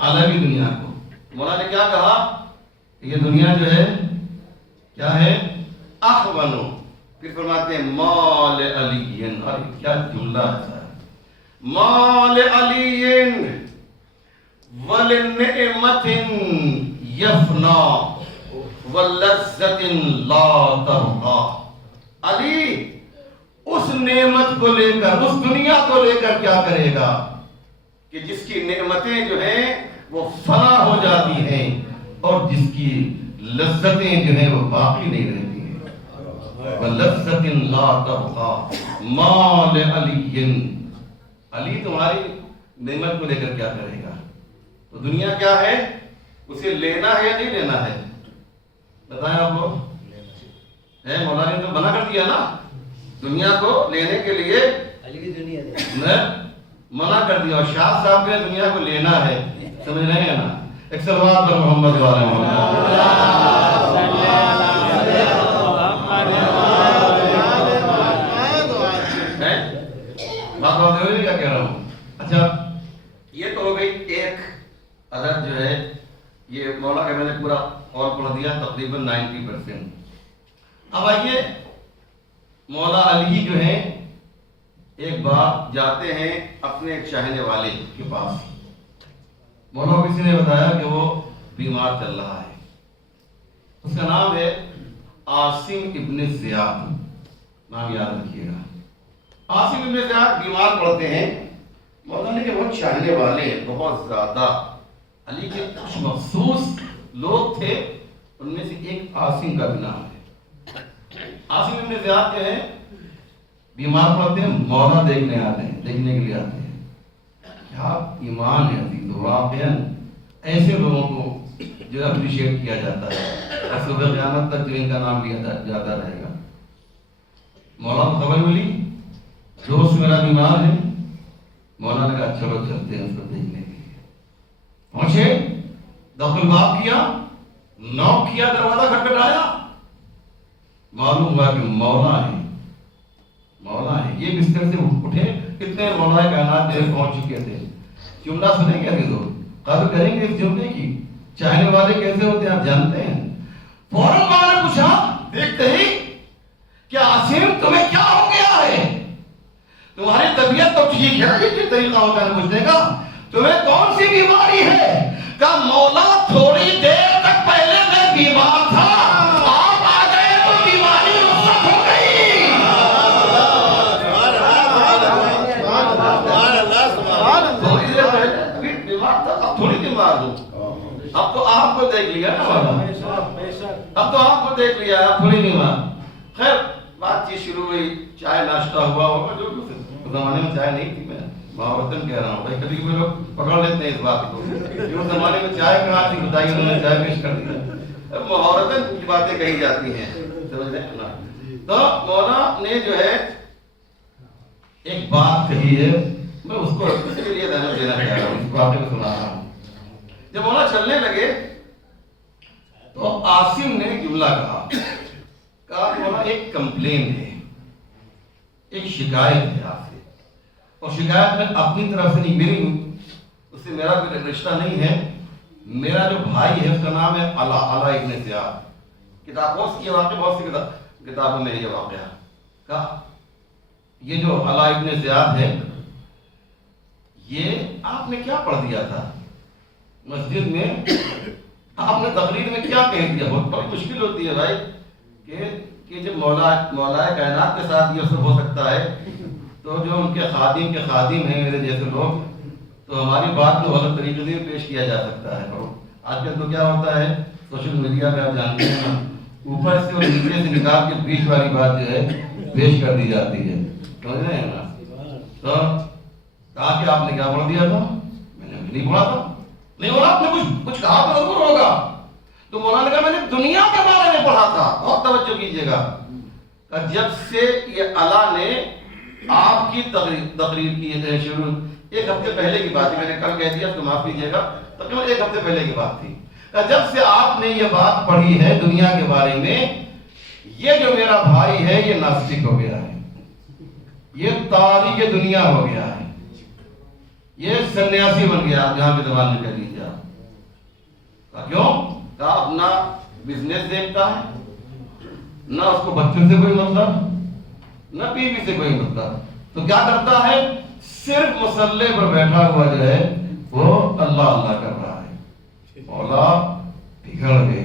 علوی دنیا کو. مولا نے کیا کہا, یہ دنیا جو ہے کیا ہے, احونو. پھر فرماتے ہیں مال علی, اور کیا جملہ ہے, مال علی ولنعمت یفنا وَلَذَّةٍ لَا تَرْضَى. علی اس نعمت کو لے کر، اس دنیا کو لے کر کیا کرے گا کہ جس کی نعمتیں جو ہیں وہ فنا ہو جاتی ہیں اور جس کی لذتیں جو ہیں وہ باقی نہیں رہتی ہیں. وَلَذَّةٍ لَا تَرْضَى مَا لِعَلِيٍّ. علی تمہاری نعمت کو لے کر کیا کرے گا؟ تو دنیا کیا ہے؟ اسے لینا ہے یا نہیں لینا ہے؟ بتائیں آپ لوگ. مولا نے تو منع کر دیا نا دنیا کو لینے کے لیے، منع کر دیا. اور شاہ صاحب کے دنیا کو لینا ہے، سمجھ رہے ہیں نا. ایک صلوات پر محمد والے بات کیا کہہ رہا ہوں. اچھا یہ تو ہو گئی ایک عدد جو ہے، یہ مولا کا میں نے پورا اور پڑھ دیا تقریباً 90%. اب آئیے مولا علی جو ہیں ایک بار جاتے ہیں اپنے ایک چاہنے والے کے پاس. مولا کو کسی نے بتایا کہ وہ بیمار چل رہا ہے. اس کا نام ہے عاصم ابن زیاد، نام یاد رکھیے گا. عاصم ابن زیاد بیمار پڑتے ہیں. مولا کے بہت چاہنے والے بہت زیادہ علی کے کچھ مخصوص لوگ تھے، ان میں سے ایک عاصم کا بھی نام ہے. عاصم ابن زیاد جو ہے بیمار پڑتے ہیں، مولا دیکھنے آتے ہیں، دیکھنے کے لیے آتے ہیں. کیا ایمان ہے عزیز، واقعاً ایسے لوگوں کو جو اپریشیٹ کیا جاتا ہے اور صبح قیامت تک جو ان کا نام لیا جاتا رہے گا. مولا کو خبر ملی دوست میرا بیمار ہے. مولا نے کہا چلو چلتے ہیں اس کو دیکھنے کے لیے. پہنچے، دخل باب کیا، نوک کیا، دروازہ کھٹکھٹایا. معلوم ہوا کہ مولا ہے، مولا ہے. یہ بستر سے اٹھے، کتنے مولا کائنات دیر پہنچ چکے تھے. جملہ سنیں گے ابھی تو قدر کریں گے اس جملے کی. چاہنے والے کیسے ہوتے ہیں آپ جانتے ہیں. فوراً مولا نے پوچھا دیکھتے ہی کہ عاصم تمہیں کیا ہو گیا ہے؟ تمہاری طبیعت تو ٹھیک ہے، یہ طریقہ ہوتا ہے پوچھنے کا. تمہیں کون سی بیماری ہے؟ کہا مولا تھوڑی دیر تک پہلے میں بیمار تھا، آپ آ گئے تو بیماری رخصت ہو گئی. تھوڑی دیر پہلے بیمار تھا، اب تھوڑی بیمار ہوں. اب تو آپ کو دیکھ لیا نا مولا، اب تو آپ کو دیکھ لیا، اب تھوڑی بیمار. خیر بات چیت شروع ہوئی، چائے ناشتہ ہوا ہوگا. جو زمانے میں چائے نہیں تھی، میں محاورتاً کہہ رہا ہوں بھائی، کبھی کبھی لوگ پکڑ لیتے ہیں اس بات کو. جو زمانے میں چائے کہاں تھی بتائیے، انہوں نے چائے پیش کر دیا. محاورتاً کچھ باتیں کہی جاتی ہیں، سمجھ رہے ہیں نا. تو مولا نے جو ہے ایک بات کہی ہے، میں اس کو اس کے لیے ذہن دینا چاہ رہا ہوں، اس کو آپ کو سنا رہا ہوں. جب مولا چلنے لگے تو عاصم نے جملہ کہا مولا ایک کمپلین ہے، ایک شکایت ہے آپ سے. اور شکایت میں اپنی طرف سے نہیں، میری اس سے میرا کوئی رشتہ نہیں ہے. میرا جو بھائی ہے اس کا نام ہے علا ابن زیاد. کتابوں سے یہ واقعہ، بہت سی کتابوں میں یہ واقعہ کہا. یہ جو علا ابن زیاد ہے، یہ آپ نے کیا پڑھ دیا تھا مسجد میں؟ آپ نے تقریر میں کیا کہہ دیا؟ بہت بڑی مشکل ہوتی ہے بھائی کہ جب مولا کائنات کے ساتھ یہ سب ہو سکتا ہے تو جو ان کے خادم ہیں میرے جیسے لوگ، تو ہماری بات کو غلط طریقے سے پیش کیا جا سکتا ہے. آج کل تو کیا ہوتا ہے سوشل میڈیا پہ آپ جانتے ہیں نا، اوپر سے اور نیچے سے نکال کے بیچ والی بات جو ہے پیش کر دی جاتی ہے، سمجھ رہے ہیں نا. تو کہا کہ آپ نے کیا پڑھ دیا تھا؟ میں نے نہیں پڑھا تھا. نہیں بولا آپ نے کچھ کہا تو ضرور ہوگا. تو مولانا نے کہا میں نے دنیا کے بارے میں پڑھا تھا. بہت توجہ کیجیے گا. جب سے یہ اللہ نے آپ کی تقریر کی ہے شروع، ایک ہفتے پہلے کی بات ہے، میں نے کل کہہ دیا تو معاف کیجیے گا، تقریباً ایک ہفتے پہلے کی بات تھی. جب سے آپ نے یہ بات پڑھی ہے دنیا کے بارے میں، یہ جو میرا بھائی ہے یہ ناستک ہو گیا ہے، یہ تاریخ دنیا ہو گیا ہے، یہ سنیاسی بن گیا. آپ یہاں کی زبان میں کہہ لیجیے. کیوں؟ کہا اپنا بزنس دیکھتا ہے، نہ اس کو بچوں سے کوئی مطلب، نہ بیوی سے کوئی مطلب. تو کیا کرتا ہے؟ صرف مصلے پر بیٹھا ہوا جو ہے وہ اللہ اللہ کر رہا ہے. مولا بگڑ گئے.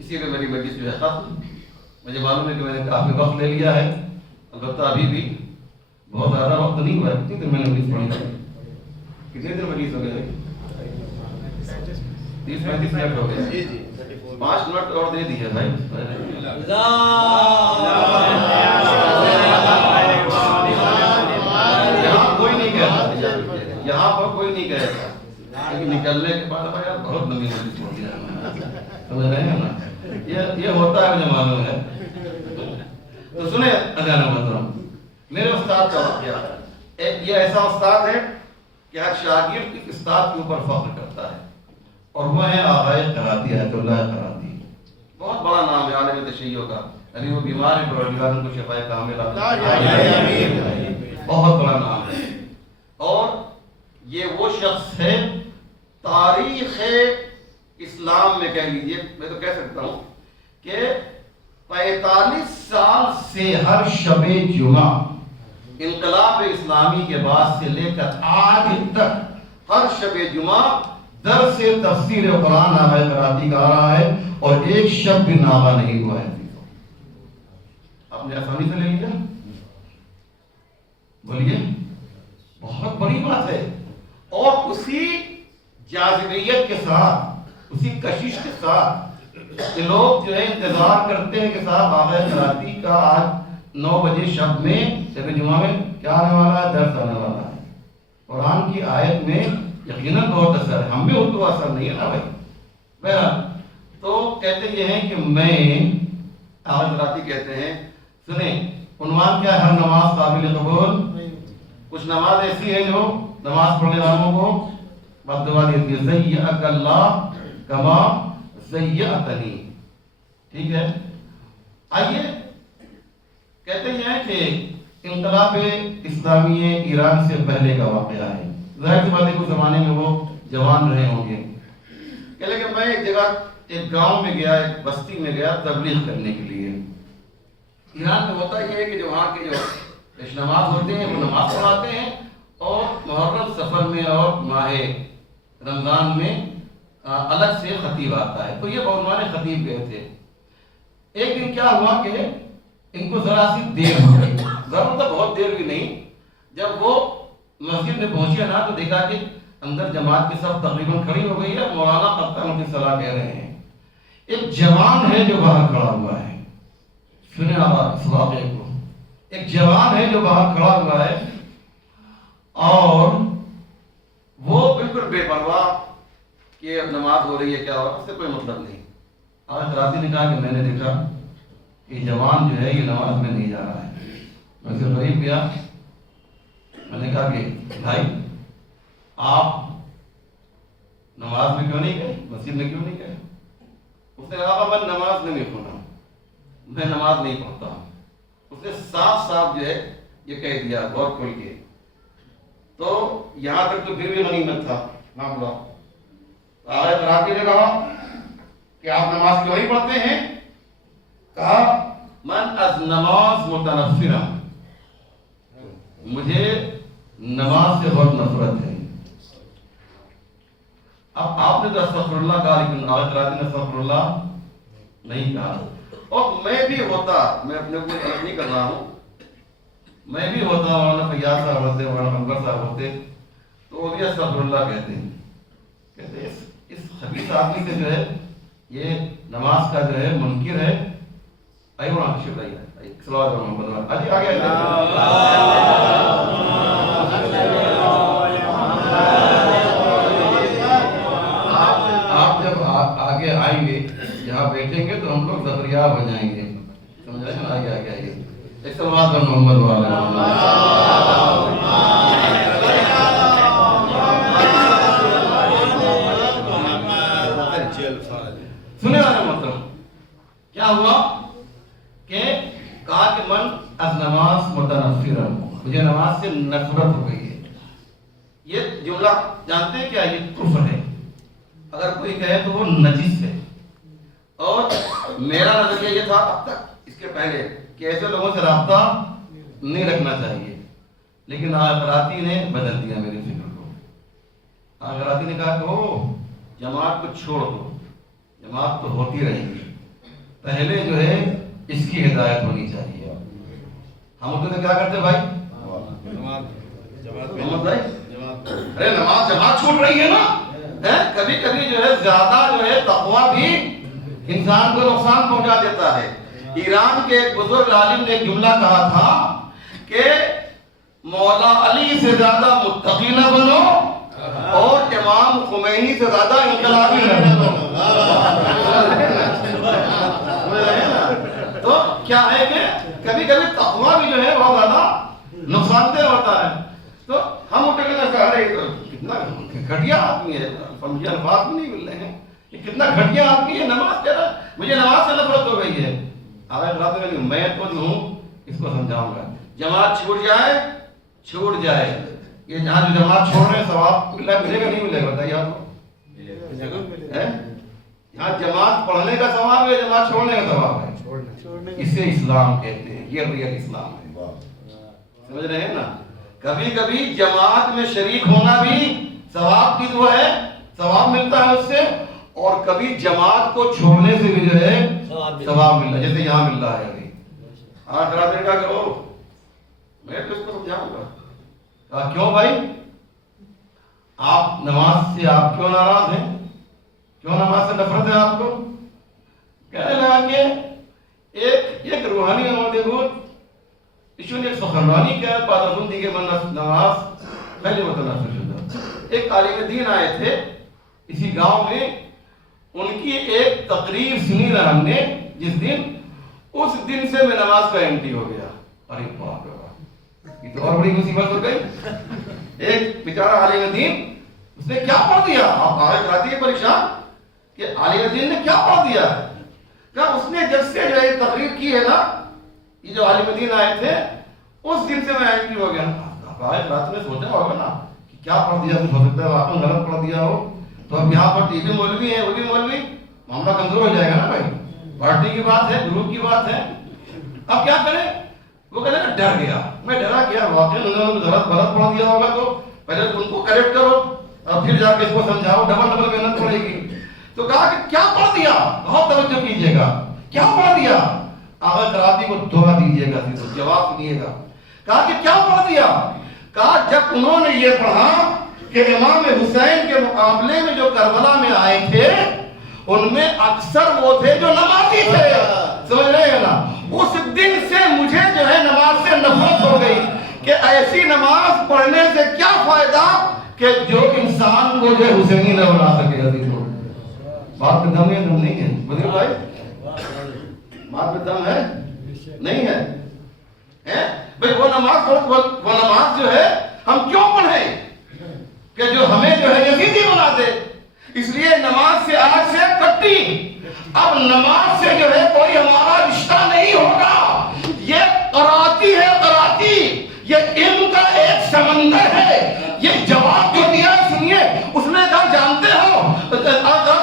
اسی لیے میری مجلس جو ہے ختم. مجھے معلوم ہے کہ میں نے کافی وقت لے لیا ہے، البتہ ابھی بھی بہت زیادہ وقت نہیں ہوا ہے. کتنی دن میں نے مجلس پڑھی ہے؟ کتنے دن مجلس ہو گئے؟ 30-35 منٹ ہو گئے. 5 منٹ اور دے دیے بھائی. یہاں کوئی نہیں کہتا، یہاں پر کوئی نہیں کہتا، لیکن نکلنے کے بعد یار بہت لمبی مجلس ہوتی ہے، سمجھ رہے ہیں نا؟ یہ ہوتا ہے، مجھے معلوم ہے. تو سنیں اذان محترم، میرے استاد کا واقعہ. یہ ایسا استاد ہے کہ ہر شاگرد اس استاد کے اوپر فخر کرتا ہے، اور وہ ہے آغائے قراتی، آیت اللہ قراتی. بہت بڑا نام ہے عالم تشیع کا. ابھی وہ بیمار ہے، پروردگار ان کو شفائے کاملہ عطا، بہت بڑا نام ہے. اور یہ وہ شخص ہے تاریخ اسلام میں، کہہ لیجیے، میں تو کہہ سکتا ہوں کہ 45 سال سے ہر شب جمعہ انقلاب اسلامی کے بعد سے لے کر آج تک ہر شب جمعہ درس تفسیر قرآن آغائے قراتی کا آ رہا ہے، اور ایک شب بھی ناغہ نہیں ہوا ہے. آپ نے آسانی سے لے لیا، بولیے، بہت بڑی بات ہے. اور اسی جاذبیت کے ساتھ، اسی کشش کے ساتھ کہ لوگ جو ہے انتظار کرتے ہیں کہ صاحب آغائے قراتی کا آج 9 بجے شب میں شب جمعہ میں کیا آنے والا ہے، درس آنے والا ہے. قرآن کی آیت میں یقیناً بہت اثر ہے، ہم بھی ان کو اثر نہیں ہے نا بھائی. بہرحال تو کہتے یہ ہیں کہ میں آغائے قراتی کہتے ہیں. سنیں عنوان کیا ہے ہر نماز قابل قبول. کچھ نماز ایسی ہے جو نماز پڑھنے والوں کو بد دعا دیتی ہے، زیّأک اللہ کما زیّأتنی. ٹھیک ہے، آئیے کہتے ہیں کہ انقلاب اسلامی ایران سے پہلے کا واقعہ ہے. ظاہر سی بات ہے، کچھ زمانے میں وہ جوان رہے ہوں گے. کہ لیکن میں ایک جگہ، ایک گاؤں میں گیا، ایک بستی میں گیا تبلیغ کرنے کے لیے. ایران میں ہوتا یہ ہے کہ جو وہاں کے جو پیش نماز ہوتے ہیں وہ نماز پڑھاتے ہیں، اور محرم سفر میں اور ماہ رمضان میں الگ سے خطیب آتا ہے. تو یہ بعنوان خطیب گئے تھے. ایک دن کیا ہوا کہ ان کو ذرا سی دیر ہو گئی، ضرور تو بہت دیر بھی نہیں. جب وہ مسجد میں پہنچے نا تو دیکھا کہ اندر جماعت کی سب تقریباً کھڑی ہو گئی ہے. مولانا قطان کی صلاح کہہ رہے ہیں. ایک جوان ہے جو باہر کھڑا ہوا ہے. سنیں آپ اس واقعے کو. ایک جوان ہے جو باہر کھڑا ہوا ہے، اور وہ بالکل بے پرواہ کہ اب نماز ہو رہی ہے، کیا ہو رہا ہے، اس سے کوئی مطلب نہیں. آج راتی نے کہا کہ میں نے دیکھا کہ جوان جو ہے یہ نماز میں نہیں جا رہا ہے. میں سے قریب گیا، میں نے کہا کہ بھائی آپ نماز میں کیوں نہیں گئے، مسجد میں کیوں نہیں گئے؟ اس نے کہا میں نماز میں نہیں پڑھا، میں نماز نہیں پڑھتا ہوں. اس نے صاف صاف جو ہے یہ کہہ دیا غور کھول کے. تو یہاں تک تو پھر بھی غنیمت تھا معاملہ. آغائے قراتی نے کہا کہ آپ نماز کیوں نہیں پڑھتے ہیں؟ کہا من از نماز متنفرہ، مجھے نماز سے بہت نفرت ہے. اب آپ نے تو استغفر اللہ کہا، لیکن آغائے قراتی نے استغفر اللہ نہیں کہا. اور میں بھی ہوتا، میں اپنے کو غلط نہیں کر رہا ہوں، میں بھی ہوتا، مولانا فیاض صاحب ہوتے، مولانا انور صاحب ہوتے، تو وہ بھی استغفر اللہ کہتے ہیں. کہتے ہیں اس خبیث آدمی سے جو ہے یہ نماز کا جو ہے منکر ہے. آئیے مولانا شکر آئیے صلوات محمد آجی آگے آپ جب آگے آئیں گے، یہاں بیٹھیں گے تو ہم لوگ ذریعہ ہو جائیں گے. سمجھ رہے ہیں؟ آگے آگے آئیے. ایک صلوات محمد سنے والے مطلب کیا ہوا کہ کہا کہ من از نماز متنفرہ، مجھے نماز سے نفرت ہو گئی ہے. یہ جملہ جانتے ہیں کیا؟ یہ کفر ہے. اگر کوئی کہے تو وہ نجس ہے. اور میرا نظریہ یہ تھا اب تک اس کے پہلے کہ ایسے لوگوں سے رابطہ نہیں رکھنا چاہیے، لیکن آغراتی نے بدل دیا میری فکر کو. آغراتی نے کہا کہ جماعت کو چھوڑ دو، جماعت تو ہوتی رہے گی. پہلے جو ہے اس کی ہدایت ہونی چاہیے. ہم اردو میں کیا کرتے بھائی؟ محمد بھائی ارے نماز جماعت چھوٹ رہی ہے نا. کبھی کبھی جو ہے زیادہ جو ہے تقویٰ بھی انسان کو نقصان پہنچا دیتا ہے. ایران کے ایک بزرگ عالم نے ایک جملہ کہا تھا کہ مولا علی سے زیادہ متقی نہ بنو اور امام خمینی سے زیادہ انقلابی نہ بنو. تو کیا ہے کہ کبھی کبھی تقویٰ بھی جو ہے بہت زیادہ نقصان دہ ہوتا ہے. تو ہم اٹھ کے نہ کہہ رہے کتنا گھٹیا آدمی ہے, مجھے الفاظ بھی نہیں مل رہے ہیں, یہ کتنا گھٹیا آدمی ہے. نماز کہہ رہا ہے مجھے نماز سے نفرت ہو گئی ہے. میں تو جو ہوں اس کو سمجھاؤں گا. جماعت چھوٹ جائے یہ جہاں جو جماعت چھوڑ رہے ہیں ثواب ملے گا نہیں ملے گا بتائیے آپ کو؟ یہاں جماعت پڑھنے کا ثواب ہے, جماعت چھوڑنے کا ثواب ہے. اسے اسلام کہتے ہیں, یہ ریئل اسلام ہے. سمجھ رہے ہیں نا. کبھی کبھی جماعت میں شریک ہونا بھی ثواب کی دعا ہے, ثواب ملتا ہے اس سے, اور کبھی جماعت کو چھوڑنے سے بھی جو ہے ثواب ملتا ہے, جیسے یہاں مل رہا ہے ابھی. آج رات نے کہا کہ او میں تو اس کو سمجھاؤں گا. کہا کیوں بھائی آپ نماز سے آپ کیوں ناراض ہیں, کیوں نماز سے نفرت ہے آپ کو؟ کہنے لگا کہ ایک روحانی نماز بود ایشون ایک سخنرانی کرد بعد از اون دیگه من نماز خیلی متنفر شدم. ایک عالم دین آئے تھے اسی گاؤں میں, ان کی ایک تقریر سنی نا ہم نے جس دن, اس دن سے میں نماز کا اینٹی ہو گیا. ارے باپ رے باپ, یہ تو اور بڑی مصیبت ہو گئی. ایک بیچارہ عالم دین, اس نے کیا پڑھ دیا؟ آپ آگے کراتی ہے پریشان کہ عالم دین نے کیا پڑھ دیا. کہ اس نے جب سے جو ہے تقریر کی ہے نا, یہ جو عالم دین آئے تھے اس دن سے میں اینٹی ہو گیا. آج رات میں سوچا ہوگا نا کہ کیا پڑھ دیا, کچھ ہو سکتا ہے آپ نے غلط پڑھ دیا ہو. تو اب یہاں پر ٹی وی مولوی ہے, وہ بھی مولوی, معاملہ کمزور ہو جائے گا نا بھائی. پارٹی کی بات ہے, گروپ کی بات ہے. اب کیا کریں؟ وہ کہنے لگا ڈر گیا. میں ڈرا کیا, واقعی انہوں نے غلط پڑھ دیا ہوگا تو پہلے ان کو کریکٹ کرو اور پھر جا کے اس کو سمجھاؤ, ڈبل محنت پڑے گی. تو کہا کہ کیا پڑھ دیا, بہت توجہ کیجیے گا, کیا پڑھ دیا؟ آغا کراتی کو دعا دیجیے گا, جواب دیجیے گا. کہا کہ کیا پڑھ دیا؟ کہا جب انہوں نے یہ پڑھا کہ امام حسین کے مقابلے میں جو کربلا میں آئے تھے ان میں اکثر وہ تھے جو نمازی تھے. سمجھ رہے ہیں نا. اس دن سے مجھے جو ہے نماز سے نفرت ہو گئی کہ ایسی نماز پڑھنے سے کیا فائدہ کہ جو انسان کو جو حسینی نہ بنا سکے. بات میں دم ہے, دم نہیں ہے بدر بھائی, بات میں دم ہے نہیں ہے بھائی. وہ نماز جو ہے ہم کیوں پڑھیں کہ جو ہمیں جو ہے یزیدی بنا دے. اس لیے نماز سے آج سے کٹی. اب نماز سے جو ہے کوئی ہمارا رشتہ نہیں ہوگا. یہ قراتی ہے, قراتی یہ علم کا ایک سمندر ہے. یہ جواب جو دیا سنیے, اس نے کہا جانتے ہو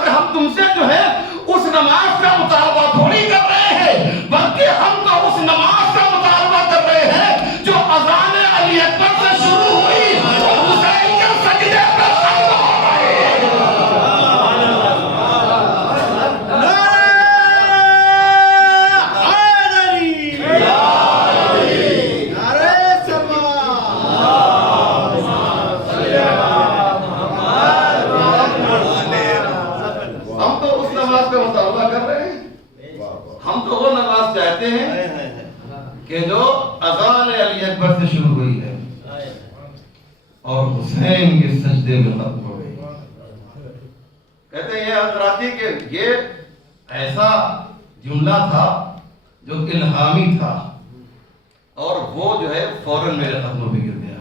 ہم تم سے جو ہے اس نماز کا مطالبہ تھوڑی کر رہے ہیں, بلکہ ہم تو اس نماز کا مطالبہ کر رہے ہیں جو اذان علی اکبر سے شروع ہوئی اور حسین کے سجدے پر ختم ہو گئی. ہم تو اس نماز کا مطالبہ کر رہے ہیں, ہم تو وہ نماز چاہتے ہیں کہ جو اذان علی اکبر سے شروع ہوئی ہے اور حسین کے سجدے میں ختم ہو گئی. کہتے ہیں حضراتی کہ یہ ایسا جملہ تھا جو الہامی تھا اور وہ جو ہے فوراً میرے قدموں پہ گر گیا.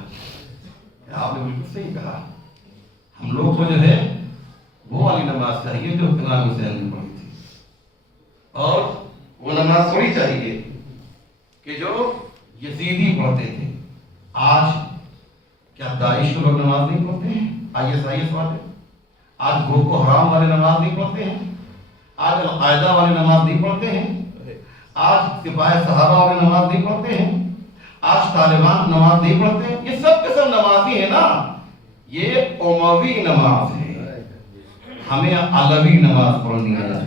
آپ نے بالکل صحیح کہا. ہم لوگ کو جو ہے وہ والی نماز چاہیے جو امام حسین نے پڑھی تھی, اور وہ نماز تھوڑی چاہیے کہ جو یزیدی پڑھتے تھے. آج کیا داعش کے لوگ نماز نہیں پڑھتے ہیں؟ IS والے آج بوکو حرام والے نماز نہیں پڑھتے ہیں, آج القاعدہ والے نماز نہیں پڑھتے ہیں, آج سپاہی صحابہ والے نماز نہیں پڑھتے ہیں, آج طالبان نماز نہیں پڑھتے ہیں. یہ سب کے سب نمازی ہیں نا. یہ اموی نماز ہے, ہمیں علوی نماز پڑھنی ہے.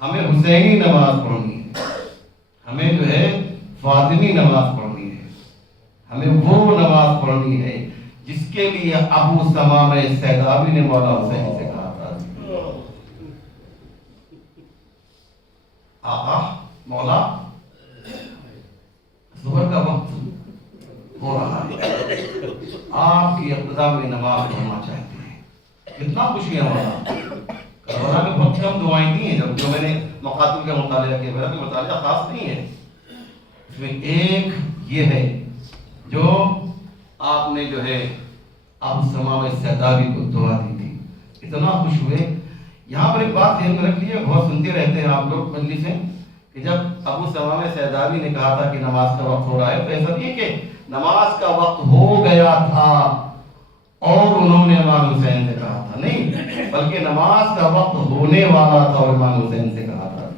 ہمیں حسینی نماز پڑھنی ہے، ہمیں جو ہے فاطمی نماز پڑھنی ہے، ہمیں وہ نماز پڑھنی ہے جس کے لیے ابو ثمامہ سیدابی نے مولا حسین سے کہا تھا آقا مولا ظہر کا وقت ہو رہا ہے، آپ کی اقتداء میں نماز پڑھنا چاہتے ہیں. کتنا خوشی ہے مولا. کربلا میں بہت کم دعائیں دی ہیں جو میں نے مقاتل کا مطالعہ کیا، میرا بھی مطالعہ خاص نہیں ہے. اس میں ایک یہ ہے جو آپ نے جو ہے ابو ثمامہ سیدابی کو دعا دی تھی. اتنا خوش ہوئے. یہاں پر ایک بات ذہن میں رکھ لیے، بہت سنتے رہتے ہیں آپ لوگ مجلس سے، کہ جب ابو ثمامہ سیدابی نے کہا تھا کہ نماز کا وقت ہو رہا ہے تو ایسا نہیں کہ نماز کا وقت ہو گیا تھا اور انہوں نے امام حسین سے کہا تھا، نہیں، بلکہ نماز کا وقت ہونے والا تھا اور امام حسین سے کہا تھا.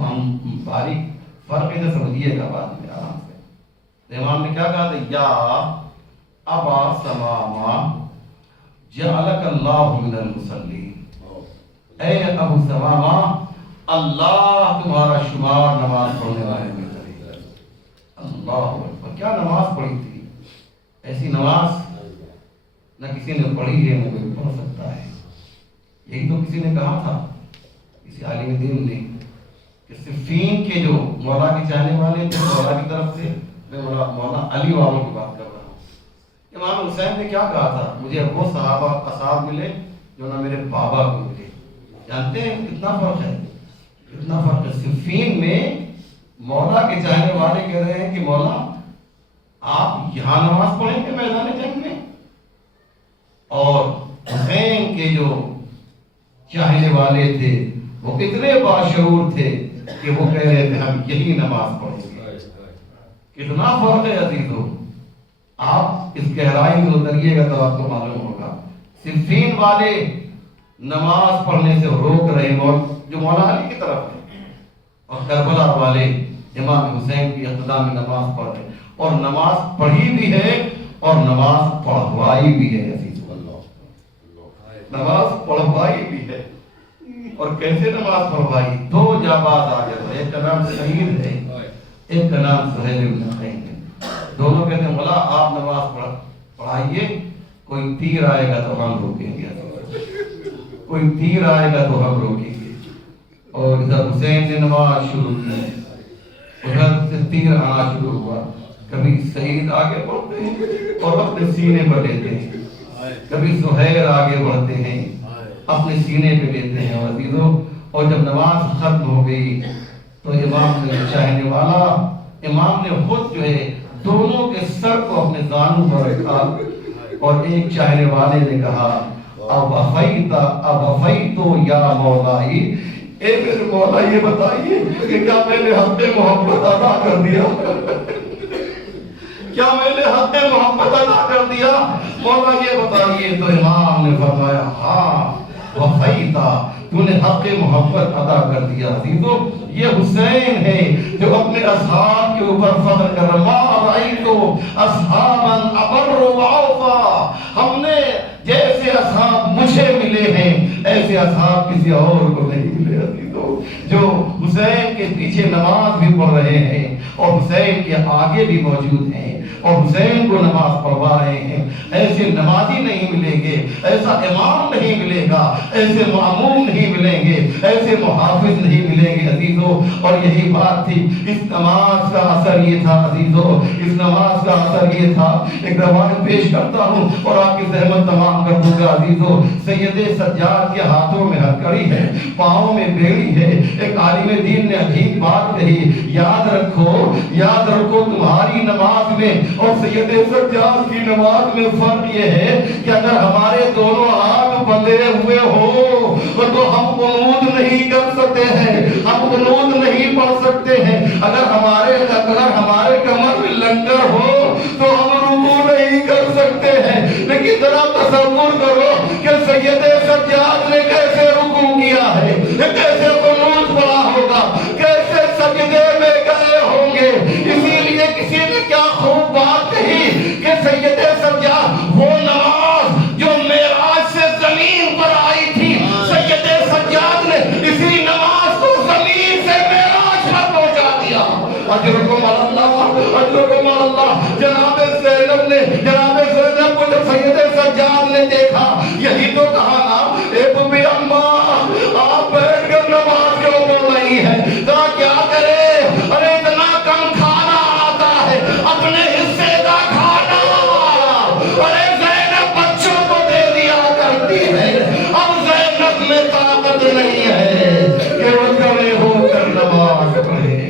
ہم باریک فرق ادھر سمجھیے گا بعد میں آرام سے. امام نے کیا کہا تھا؟ یا ابا ثمامہ جعلک اللہ من المصلین، اے ابو ثمامہ اللہ تمہارا شمار نماز پڑھنے والے میں کرے. اللہ اکبر. کیا نماز پڑھی تھی؟ ایسی نماز نہ کسی نے پڑھی ہے نہ کوئی پڑھ سکتا ہے. یہی تو کسی نے کہا تھا، کسی عالم دین نے، کہ صفین کے جو مولا کے چاہنے والے تھے مولا کی طرف سے، میں مولا علی والوں کی بات کر رہا ہوں. امام حسین نے کیا کہا تھا؟ مجھے وہ صحابہ اصحاب ملے جو نہ میرے بابا کو ملے. جانتے ہیں کتنا فرق ہے؟ کتنا فرق ہے. صفین میں مولا کے چاہنے والے کہہ رہے ہیں کہ مولا آپ یہاں نماز پڑھیں گے میدان جنگ میں، اور حسین کے جو چاہنے والے تھے وہ اتنے باشعور تھے کہ وہ کہہ رہے تھے ہم یہی نماز پڑھیں گے. کتنا فرق ہے عزیزو. آپ اس گہرائی میں اتریے گا تو آپ کو معلوم ہوگا. صفین والے نماز پڑھنے سے روک رہے ہیں جو مولا علی کی طرف ہے، اور کربلا والے امام حسین کی اقتداء میں نماز پڑھ رہے ہیں، اور نماز پڑھی بھی ہے اور نماز پڑھوائی بھی ہے. نماز پڑھوائی بھی ہے. اور کیسے نماز پڑھوائی؟ دو جاباز آگے تھے، ایک کا نام سعید ہے، ایک کا نام سہیل بن حنین ہے. دونوں کہتے ہیں مولا آپ نماز پڑھائیے، کوئی تیر آئے گا تو ہم روکیں گے، کوئی تیر آئے گا تو ہم روکیں گے. اور ادھر حسین نے نماز شروع کی، ادھر سے تیر آنا شروع ہوا. کبھی سعید آگے بڑھتے ہیں اور اپنے سینے پر لیتے ہیں، کبھی سہیل آگے بڑھتے ہیں اپنے سینے پہ لیتے ہیں. اور عزیزو، اور جب نماز ختم ہو گئی تو امام نے چاہنے والا، امام نے خود جو ہے دونوں کے سر کو اپنے زانوں پر رکھا اور ایک چاہنے والے نے کہا اب افیتو یا مولائی، اے میرے مولا یہ بتائیے کہ کیا میں نے حق محبت ادا کر دیا؟ کیا میں نے حق محبت ادا کر دیا؟ مولا یہ بتائیے. تو امام نے فرمایا ہاں وفیتا، تو نے حق محبت ادا کر دیا. عزیزو، یہ حسین ہے جو اپنے اصحاب کے اوپر فخر کر رہا. ما رأیتو اصحابا ابر وعوفا، ہم نے جیسے اصحاب مجھے ملے ہیں ایسے اصحاب کسی اور کو نہیں ملے. عزیزو، جو حسین کے پیچھے نماز بھی پڑھ رہے ہیں اور حسین کے آگے بھی موجود ہیں اور حسین کو نماز پڑھوا رہے ہیں، ایسے نمازی نہیں ملیں گے، ایسا امام نہیں ملے گا، ایسے معموم نہیں ملیں گے، ایسے محافظ نہیں ملیں گے. عزیزو، اور یہی بات تھی. اس نماز کا اثر یہ تھا عزیزو، اس نماز کا اثر یہ تھا. ایک روایت پیش کرتا ہوں اور آپ کی زحمت تمام کر دوں گا. عزیزو، سید سجاد کے ہاتھوں میں ہتھکڑی ہے، پاؤں میں بیڑی ہے. ایک عالم دین نے عجیب بات کہی، یاد رکھو تمہاری نماز میں اور سید سجاد کی نماز میں فرق یہ ہے کہ اگر ہمارے دونوں ہاتھ بندھے ہوئے ہو تو ہم قنوت نہیں کر سکتے ہیں، ہم قنوت نہیں پڑھ سکتے ہیں. اگر ہمارے کمر میں لنگر ہو تو ہم رکوع نہیں کر سکتے ہیں. لیکن ذرا تصور کرو کہ سید سجاد نے کیسے رکوع کیا ہے، کیسے قنوت پڑھا ہوگا، کیسے سجدے میں گئے ہوں گے. اسی لیے کسی نے کیا خوب بات کہی کہ سید سجاد وہ نماز جو معراج سے زمین پر آئی تھی، سید سجاد اجرکم اللہ جناب زینب کو جب سید سجاد نے دیکھا یہی تو کہا نا اے بی اماں آپ بیٹھ کر نماز کیوں پڑھ رہی ہیں کہا کیا کرے ارے اتنا کم کھانا آتا ہے اپنے حصے کا کھانا ارے زینب بچوں کو دے دیا کرتی ہے اب زینب میں طاقت نہیں ہے کہ وہ کھڑے ہو کر نماز پڑھے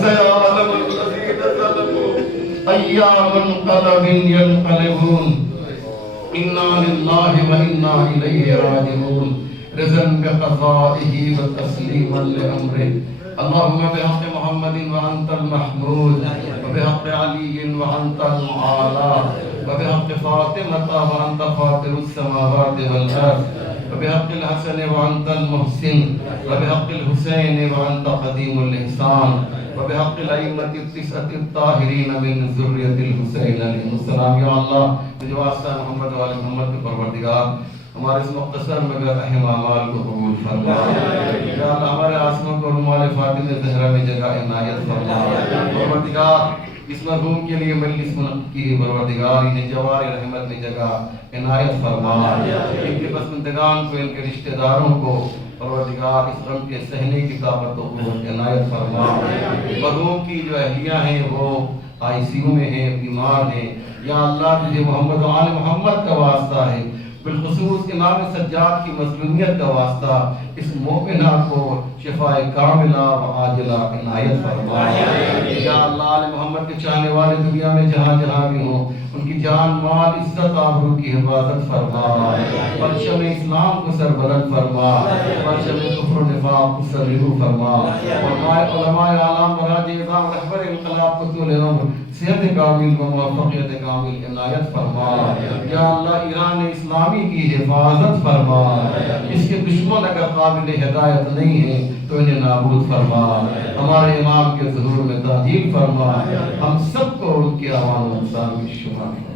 سیعلم الذین ظلموا ایام انقلب ينقلبون انا للہ و انا الیہ راجعون رضا بقضائه وتسلیما لامره اللهم بحق محمد وانت المحمود وبحق علي وانت المعالى وبحق فاطمة وانت فاطر السماوات والارض وبحق الحسن وانت المحسن وبحق الحسين وانت قديم الاحسان وبحق الائمة التسعة الطاهرين من ذرية الحسين عليه السلام یا اللہ تجھے واسطہ محمد و آل محمد کے پروردگار ہمارے اس مختصر مگر اہم اعمال کو قبول فرما یا اللہ ہمارے آسموں کو رمال فاطمہ زہرا میں جگہ عنایت فرما پروردگار اس مرحوم کے لیے مجلس منعقد کی پروردگار انہیں جوار رحمت میں جگہ عنایت فرما ان کے پسماندگان کو ان کے رشتہ داروں کو پروردگار اس غم کے سہنے کی طاقت و قوت عنایت فرما مرحوم کی جو اہلیہ ہیں وہ آئی سی یو میں ہیں بیمار ہیں یا اللہ تجھے محمد و آل محمد کا واسطہ ہے بالخصوص امام سجاد کی مظلومیت کا واسطہ اس مومنہ کو شفاء کاملہ و عاجلہ عنایت فرما یا اللہ آل محمد کے چاہنے والے دنیا میں جہاں جہاں بھی ہوں ان کی جان مال عزت آبرو کی حفاظت فرما پرچم اسلام کو سربلند فرما پرچم کفر و نفاق کو سرریو فرما علماء اعلام براج اعظام رہبر انقلاب کو طول عمر صحت کامل و موفقیت کامل عنایت فرما یا اللہ ایران اسلامی کی حفاظت فرما اس کے دشمن اگر قابل ہدایت نہیں ہے تو انہیں نابود فرما ہمارے امام کے ظہور میں تعجیل فرما ہم سب کو ان کی آوان و انسان میں شمار فرما